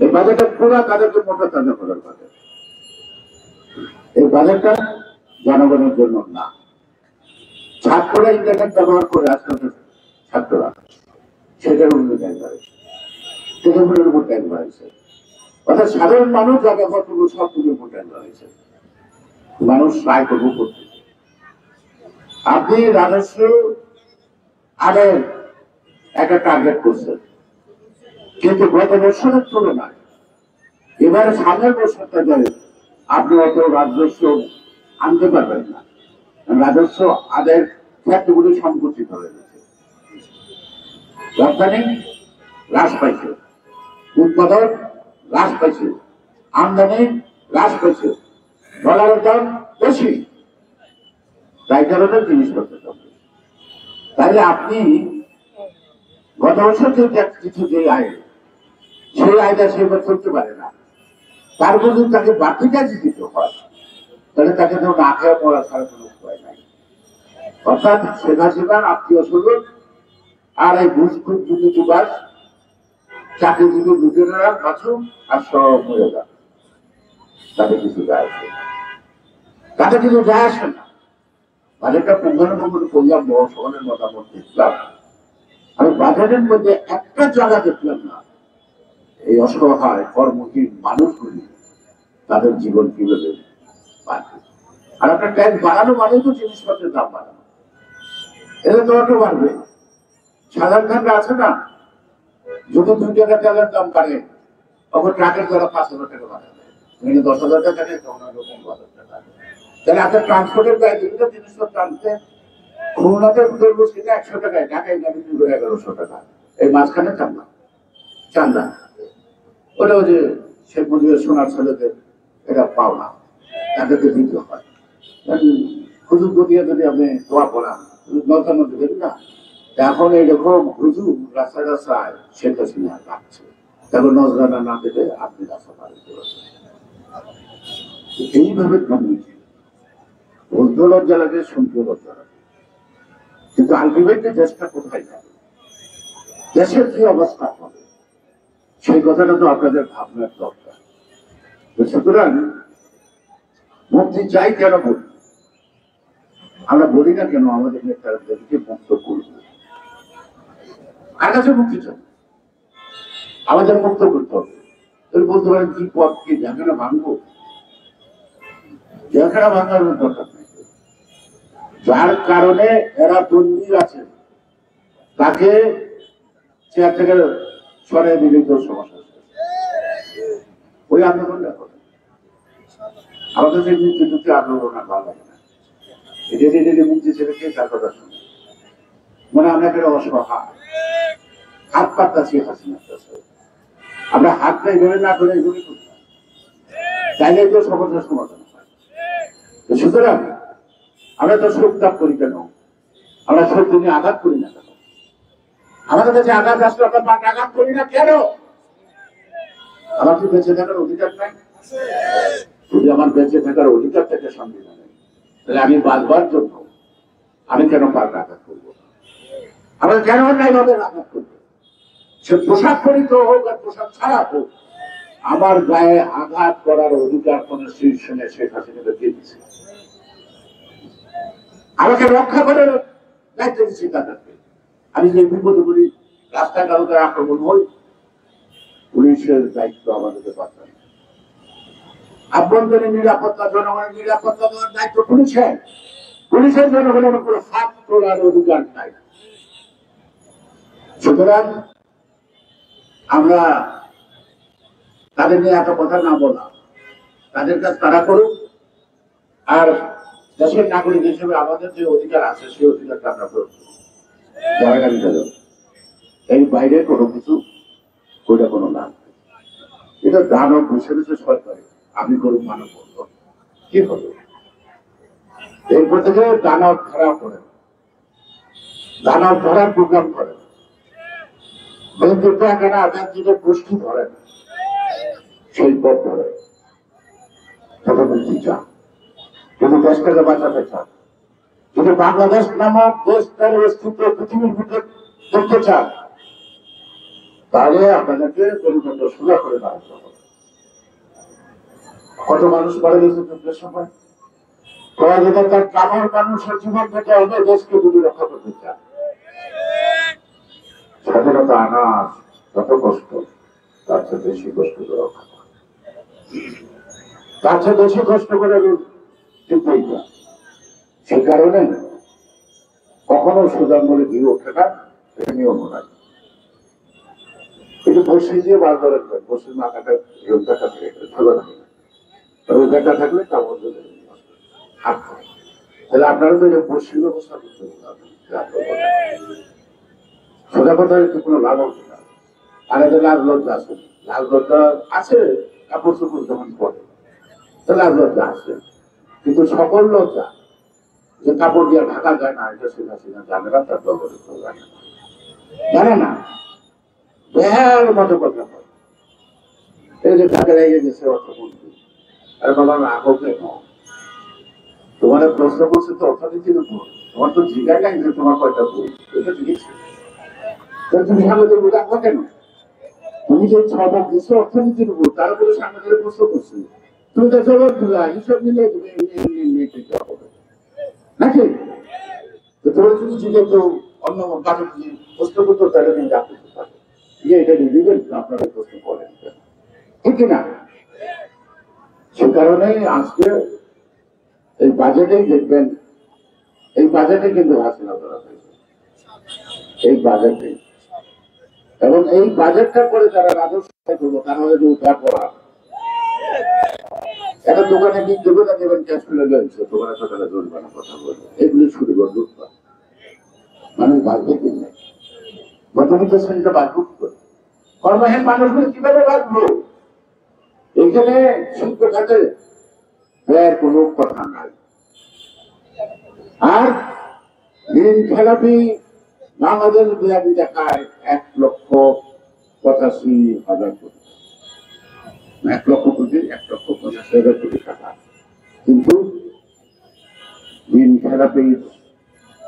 এই বাজারটা পুরা তাদেরকে মোটা তাজা করার বাজার। এই বাজারটা জনগণের জন্য না। ছাত্ররা ইন্টারনেট ব্যবহার করে আজকাল ছাত্ররা সেটার উপরে ট্যাগ বাড়াইছে, সেটার উপর ট্যাগ বাড়াইছে। অর্থাৎ সাধারণ মানুষ যা ব্যবহার করবো সবগুলোর উপর ট্যাগ বাড়াইছে। মানুষ ট্রাই করবো করতে। আপনি রাজস্ব আদায়ের একটা টার্গেট করছেন, কিন্তু গত বছরের তুলনায় এবারে সামনের বছরটা ধরে আপনি অত রাজস্ব আনতে পারবেন না। রাজস্ব আদায়ের ক্ষেত্রগুলি সংকুচিত হয়ে গেছে। রপ্তানি হ্রাস পাইছে, উৎপাদন হ্রাস পাইছে, আমদানি হ্রাস পাইছে, ডলারের দাম বেশি, তাই কারণে জিনিসপত্রের দাম বেশি। তাহলে আপনি গত বছর যে কিছু যে আয়, সেই আয়টা সেবার চলতে পারে না, তার মধ্যে তাকে বাড়তি কাজে দিতে হয়। তাহলে তাকে তো না খেয়ে পড়া ছাড়া কোনো উপায় নাই। অর্থাৎ শেখ হাসিনার আত্মীয় স্বজন আর এই ঘুষখুর দুর্নীতিবাজ চাকরিজীবী লুটেরা বাঁচুক আর সব মরে যাক, তাতে কিছু যায় আসে না, তাতে কিছু যায় আসে না। বাজেটটা পুঙ্খানুপুঙ্খ করলাম, মহাসভার মতামত দেখলাম, আমি বাজেটের মধ্যে একটা জায়গা দেখলাম না এই অসহায় কর্মহীন মানুষগুলি তাদের জীবন কিভাবে বাঁচবে। আর আপনার ট্যাক্স বাড়ানো মানেই তো জিনিসপত্রের দাম বাড়ানো, এটা তো অটো বাড়বে। সাধারণ খানরা আছে না, যদি 2 টাকা তেলের দাম বাড়ে তখন ট্রাকের দ্বারা 5,000 টাকা বাড়াবে, 10,000 টাকা থাকে, তখন 15,000 টাকা। তাহলে আপনার ট্রান্সপোর্টের ব্যয় যেটা জিনিসপত্র আনতে খুলনাতে ধরবো সেটা 100 টাকায়, ঢাকায় দাবি 1100 টাকা, এই মাঝখানে চান্দা ওটা ওই যে শেখ মুজিবের সোনার ছেলেদের এটা পাওনা, তাদেরকে দিতে হয়। হুজুর দিয়ে যদি আপনি দোয়া পড়ান নৌকার মধ্যে দেবেন না, এখন এইরকম হুজুর রাস্তায় রাস্তায় শেখ হাসিনা লাগছে, তারপর নজরানা না পেলে আপনি রাস্তা পারে এইভাবে দুর্নীতি বলতে লজ্জা লাগে, শুনতে লজ্জা লাগে। কিন্তু আলটিমেটলি দেশটা কোথায় যাবে, দেশের কি অবস্থা হবে, সেই কথাটা তো আপনাদের ভাবনার দরকার। সুতরাং মুক্তি চাই কেন বলি, আমরা বলি না কেন আমাদের নেতাদেরকে মুক্ত করব, আর কাছে মুক্তি চাই, আমাদের মুক্ত করতে হবে। বলতে পারেন কি পথ, কি জায়গাটা ভাঙবো, জায়গাটা ভাঙার দরকার নেই। যার কারণে এরা বন্দী আছে তাকে চেয়ার থেকে সরিয়ে দিলে তো সমস্যা, ওই আন্দোলনটা করে আমাদের যে মুক্তিযুদ্ধে আন্দোলন ভালো লাগে না, এটা মুক্তি ছেলেকে তার কথা শুনে মনে আমরা একটা অসহায় হাত পাততাছি হাসিনার কাছে, আমরা হাতটা এইভাবে না করে এইভাবে করতাম, চাইলে তো সমস্যার সমাধান হয়। সুতরাং আমরা তো শোক ত্যাগ করি কেন, আমরা শোক নিয়ে আঘাত করি না কেন, আমাদের কাছে আঘাত আসলে আমরা আঘাত করি না কেন? আমার কি বেঁচে থাকার অধিকার নাই? যদি আমার বেঁচে থাকার অধিকার থেকে সংবিধান নেই, তাহলে আমি বাঁচবার জন্য আমি কেন পাল্টা আঘাত করবো? আমরা কেন অন্যায়ভাবে আঘাত করবো? সে পোশাক পরিত হোক আর পোশাক ছাড়া হোক, আমার গায়ে আঘাত করার অধিকার কোন শীর্ষে শেখ হাসিনাকে দিয়ে দিচ্ছে, আমাকে রক্ষা করার দায়িত্ব দিচ্ছি তাদেরকে। আমি যে বিপদে বলি রাস্তায় কারোকে আক্রমণ হই, পুলিশের দায়িত্ব আমাদেরকে পাঠান, আভ্যন্তরীণ নিরাপত্তা জনগণের নিরাপত্তা দেওয়ার দায়িত্ব পুলিশের, পুলিশের জনগণের উপরে হাত তোলার অধিকার নাই। সুতরাং আমরা তাদের নিয়ে এত কথা না বলা, তাদের কাজ তারা করুক, আর দেশের নাগরিক হিসেবে আমাদের যে অধিকার আছে সেই অধিকারটা আমরা প্রয়োগ করি। এই বাইরে কোনো কিছু ওইটা কোনো নাম, এটা দানব বসে বসে সরকারে আপনি করুন মানব বন্ধন কি হবে, এরপর থেকে দানব ধরা করে, দানব ধরার প্রোগ্রাম করেন, গোষ্ঠী ধরেন, সেই পথ ধরেন, প্রধানমন্ত্রী চান, যদি দেশটাকে বাঁচাতে চান, যদি বাংলাদেশ নামক দেশটার অস্তিত্ব পৃথিবীর ভিতরে দেখতে চান, তাহলে আপনাদেরকে পরিবর্তন সোজা করে দাঁড়াতে হবে। কত মানুষ মারা গেছে যুদ্ধের সময়, করা যেতে তার কামার মানুষের জীবন থেকে হবে, দেশকে যদি রক্ষা করতে চান। স্বাধীনতা আনা যত কষ্ট, তার চেয়ে বেশি কষ্ট করে রক্ষা করা, তার চেয়ে বেশি কষ্ট করে জিততেই চান। সে কারণে কখনো সোজা বলে দিয়ে ওঠে না, এটা নিয়ম নাই। কিন্তু বসে দিয়ে বার করে বসে মাথাটা দেখা থাকে সোজা থাকে না, তবে দেখা থাকলে কাপড় হাত থাকে। তাহলে আপনারা তো বসির ব্যবস্থা করতে হবে, সোজা কথা একটু কোনো লাভ হচ্ছে না। আর এদের লাভ লজ্জা আছে, লাভ লজ্জা আছে কাপড় চোপড় যখন পরে, তো লাভ লজ্জা আছে, কিন্তু সকল লজ্জা যে কাপড় দিয়ে ঢাকা যায় না, এটা শেখ হাসিনা জানে না, তার দলের জানে না, বেহার মতো কথা হয়। এই যে ঢাকা লেগে গেছে অর্থমন্ত্রী, আর বাবা না হোক কেন, তোমার প্রশ্ন করছে তো অর্থনীতির উপর, তোমার তো জিজ্ঞাসা নাই যে তোমার কয়টা বই, এটা জিজ্ঞেস তুমি সামনে রাখবো কেন? তুমি যে ছবক দিচ্ছ অর্থনীতির উপর, তার উপরে সামনে প্রশ্ন করছো, তুমি তো জবাব দিলা, হিসাব নিলে তুমি হবে নাকি? তো তোমার যদি জিজ্ঞেস অন্য কারো প্রশ্ন করতো তাহলে তুমি রাখতে পারো, এটা দিবেন আপনারা প্রশ্ন করেন, ঠিক না? সে কারণে আজকে এই বাজেটেই দেখবেন, এই বাজেটে কিন্তু হাসিনা করা হয়েছে, এই বাজেটে। এবং এই বাজেটটা করে যারা রাজস্ব করবো তারা হয়তো উদ্ধার করা একটা দোকানে কি দেবে না দেবেন, ক্যাশ ফেলে গেছে দোকানে সকালে জরিমানা কথা বলবে, এগুলি শুরু করবে মানুষ বাঁচবে কি না? মধ্যবিত্ত শ্রেণীটা বাঁচব কি করে? কর্মহীন মানুষগুলো কিভাবে বাঁচবো? এখানে শিল্প খাতে ব্যয়ের কোনো কথা নাই। আর ঋণ খেলাপি বাংলাদেশ বিহারি দেখায় 1,85,000 কোটি, 1 লক্ষ কোটি, 1,85,000 কোটি টাকা, কিন্তু ঋণ খেলাপি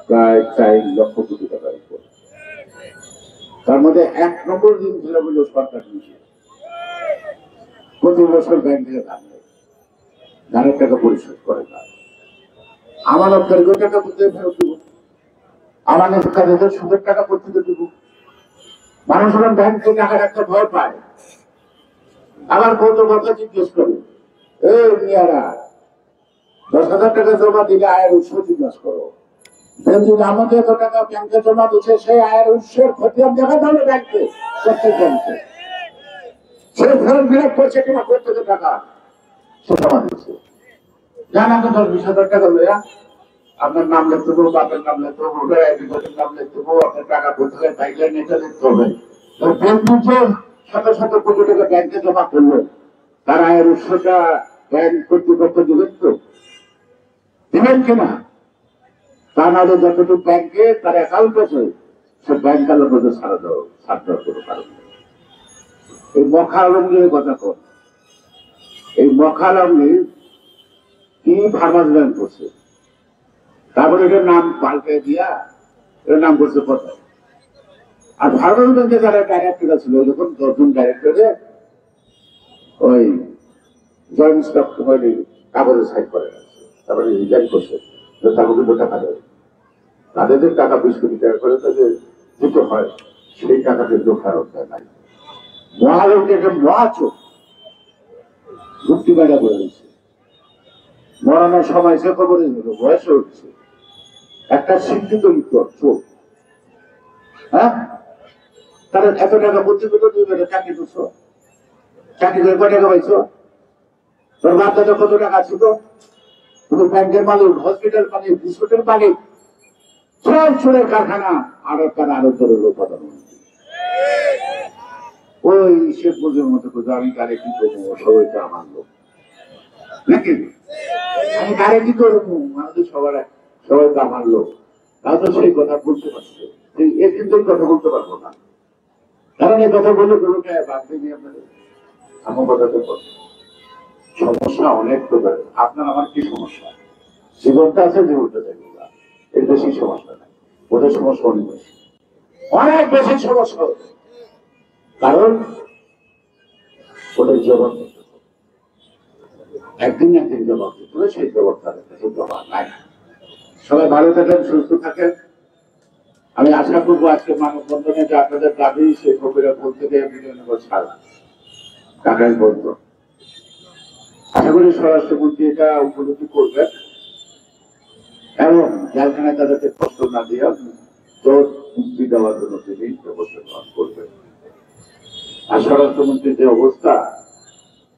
প্রায় 4 লক্ষ কোটি টাকার উপর। তার মধ্যে 1 নম্বর ঋণ খেলাপি সরকার নিয়েছে, প্রতি বছর ব্যাংক থেকে ধার নেয়, ধারের টাকা পরিশোধ করে না, আমানতকারীকে টাকা কোথায় ফেরত দেব, আমানতকারীদের সুদের টাকা কোথেকে দেব? মানুষ ব্যাংক থেকে টাকা রাখতে ভয় পায়। আবার কত কথা জিজ্ঞেস করে, এই মিয়ারা 10,000 টাকা জমা দিলে আয়ের উৎস জিজ্ঞাসা করো, যদি আমাদের এত টাকা ব্যাংকে জমা দিচ্ছে সেই আয়ের উৎসের খতিয়ান দেখা যাবে ব্যাংকে, প্রত্যেক ব্যাংকে সে ফেরত বিরাট করছে কিনা প্রত্যেকের টাকা সে জমা দিচ্ছে। জান আমি 10-20,000 টাকা লইয়া আপনার নাম লিখতে হবো, বাপের নাম লিখতে হবো, ভোটার আইডি কার্ডের নাম লিখতে হবো, আপনার টাকা কোথায় পাইলে এটা লিখতে হবে। শত শত কোটি টাকা ব্যাংকে জমা করলো, তার আয়ের উৎসটা ব্যাংক কর্তৃপক্ষ দিবেন তো, দিবেন কিনা? তা নাহলে যতটুকু ব্যাংকে তার অ্যাকাউন্ট আছে সে ব্যাংক আলোর মধ্যে ছাড় দেওয়ার কোনো কারণ নেই। এই মখা আলমগীরের কথা কর, এই মখা আলমগীর কি ফার্মাস ব্যাংক করছে, তারপরে এটার নাম পাল্টে দিয়া এটার নাম করছে কথা। আর ফার্মাস ব্যাংকে যারা ডাইরেক্টর ছিল, যখন 10 জন ডাইরেক্টরে ওই জয়েন্ট স্টক কাগজে সাইন করে রাখছে, তারপরে রিজাইন করছে, তাদেরকে টাকা দেয়, তাদের টাকা 20 কোটি টাকা করে তাদের দিতে হয়, সেই টাকা কিন্তু ফেরত দেয় নাই। মহালোক একটা মহাচোখ মুক্তি বাইরা করে দিচ্ছে, মরানোর সময় সে খবরে বয়সে উঠছে, একটা শিক্ষিত চোখ, হ্যাঁ, তারা এত টাকা প্রতিবেদ চাকরি করছো, চাকরি করে কয় টাকা পাইছো? তোর বাচ্চাটা কত টাকা ছিল? তুমি ব্যাংকের মালিক, হসপিটাল মালিক, বিস্কুটের মালিক, সব চোরের কারখানা, আরো তার আরো তোরের প্রধানমন্ত্রী। ওই শেখ মুজিবের মতো করছে, আমি কারে কি করবো, সবাই তো আমার লোক নাকি, আমি কারে কি করবো, আমাদের সবাই তো আমার লোক। তাও তো সেই কথা বলতে পারছে, এর কিন্তু কথা বলতে পারবো না, কারণ এই কথা বললে কোনো বাদ দিয়ে আপনাদের আমার কথা তো সমস্যা অনেক প্রকার। আপনার আমার কি সমস্যা? জীবনটা আছে, জীবনটা দেখবো না, এর বেশি সমস্যা নাই, ওদের সমস্যা অনেক বেশি, অনেক বেশি সমস্যা, কারণ ওদের জবাব দিতে হবে, একদিন একদিন জবাব দিতে হবে, সেই জবাব তাদের কাছে জবাব নাই। সবাই ভালো থাকেন, সুস্থ থাকেন। আমি আশা করবো আজকে মানববন্ধনে যে আপনাদের দাবি সেই কবিরা বলতে গিয়ে বিভিন্ন ছাড়া টাকাই বলতো, আশা করি স্বরাষ্ট্রমন্ত্রী এটা উপলব্ধি করবেন এবং জেলখানায় তাদেরকে কষ্ট না দিয়ে মুক্তি দেওয়ার জন্য তিনি ব্যবস্থা গ্রহণ করবেন। আর স্বরাষ্ট্রমন্ত্রীর যে অবস্থা,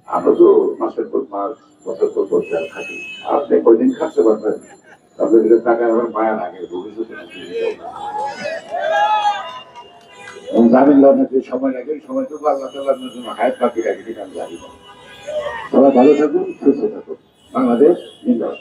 আমরা তো মাসের পর মাস, বছর পর বছর জেল খাটি, আপনি কয়দিন খাটতে পারবেন? আপনাদের টাকা আমার মায়া লাগে, ভবিষ্যতে জামিন লড়ার যে সময় লাগে, ওই সময় তো আল্লাহ তাআলার জন্য হায়াত বাকি রাখি, ঠিক আমি জানি না। সবাই ভালো থাকুন, সুস্থ থাকুন। বাংলাদেশ জিন্দাবাদ।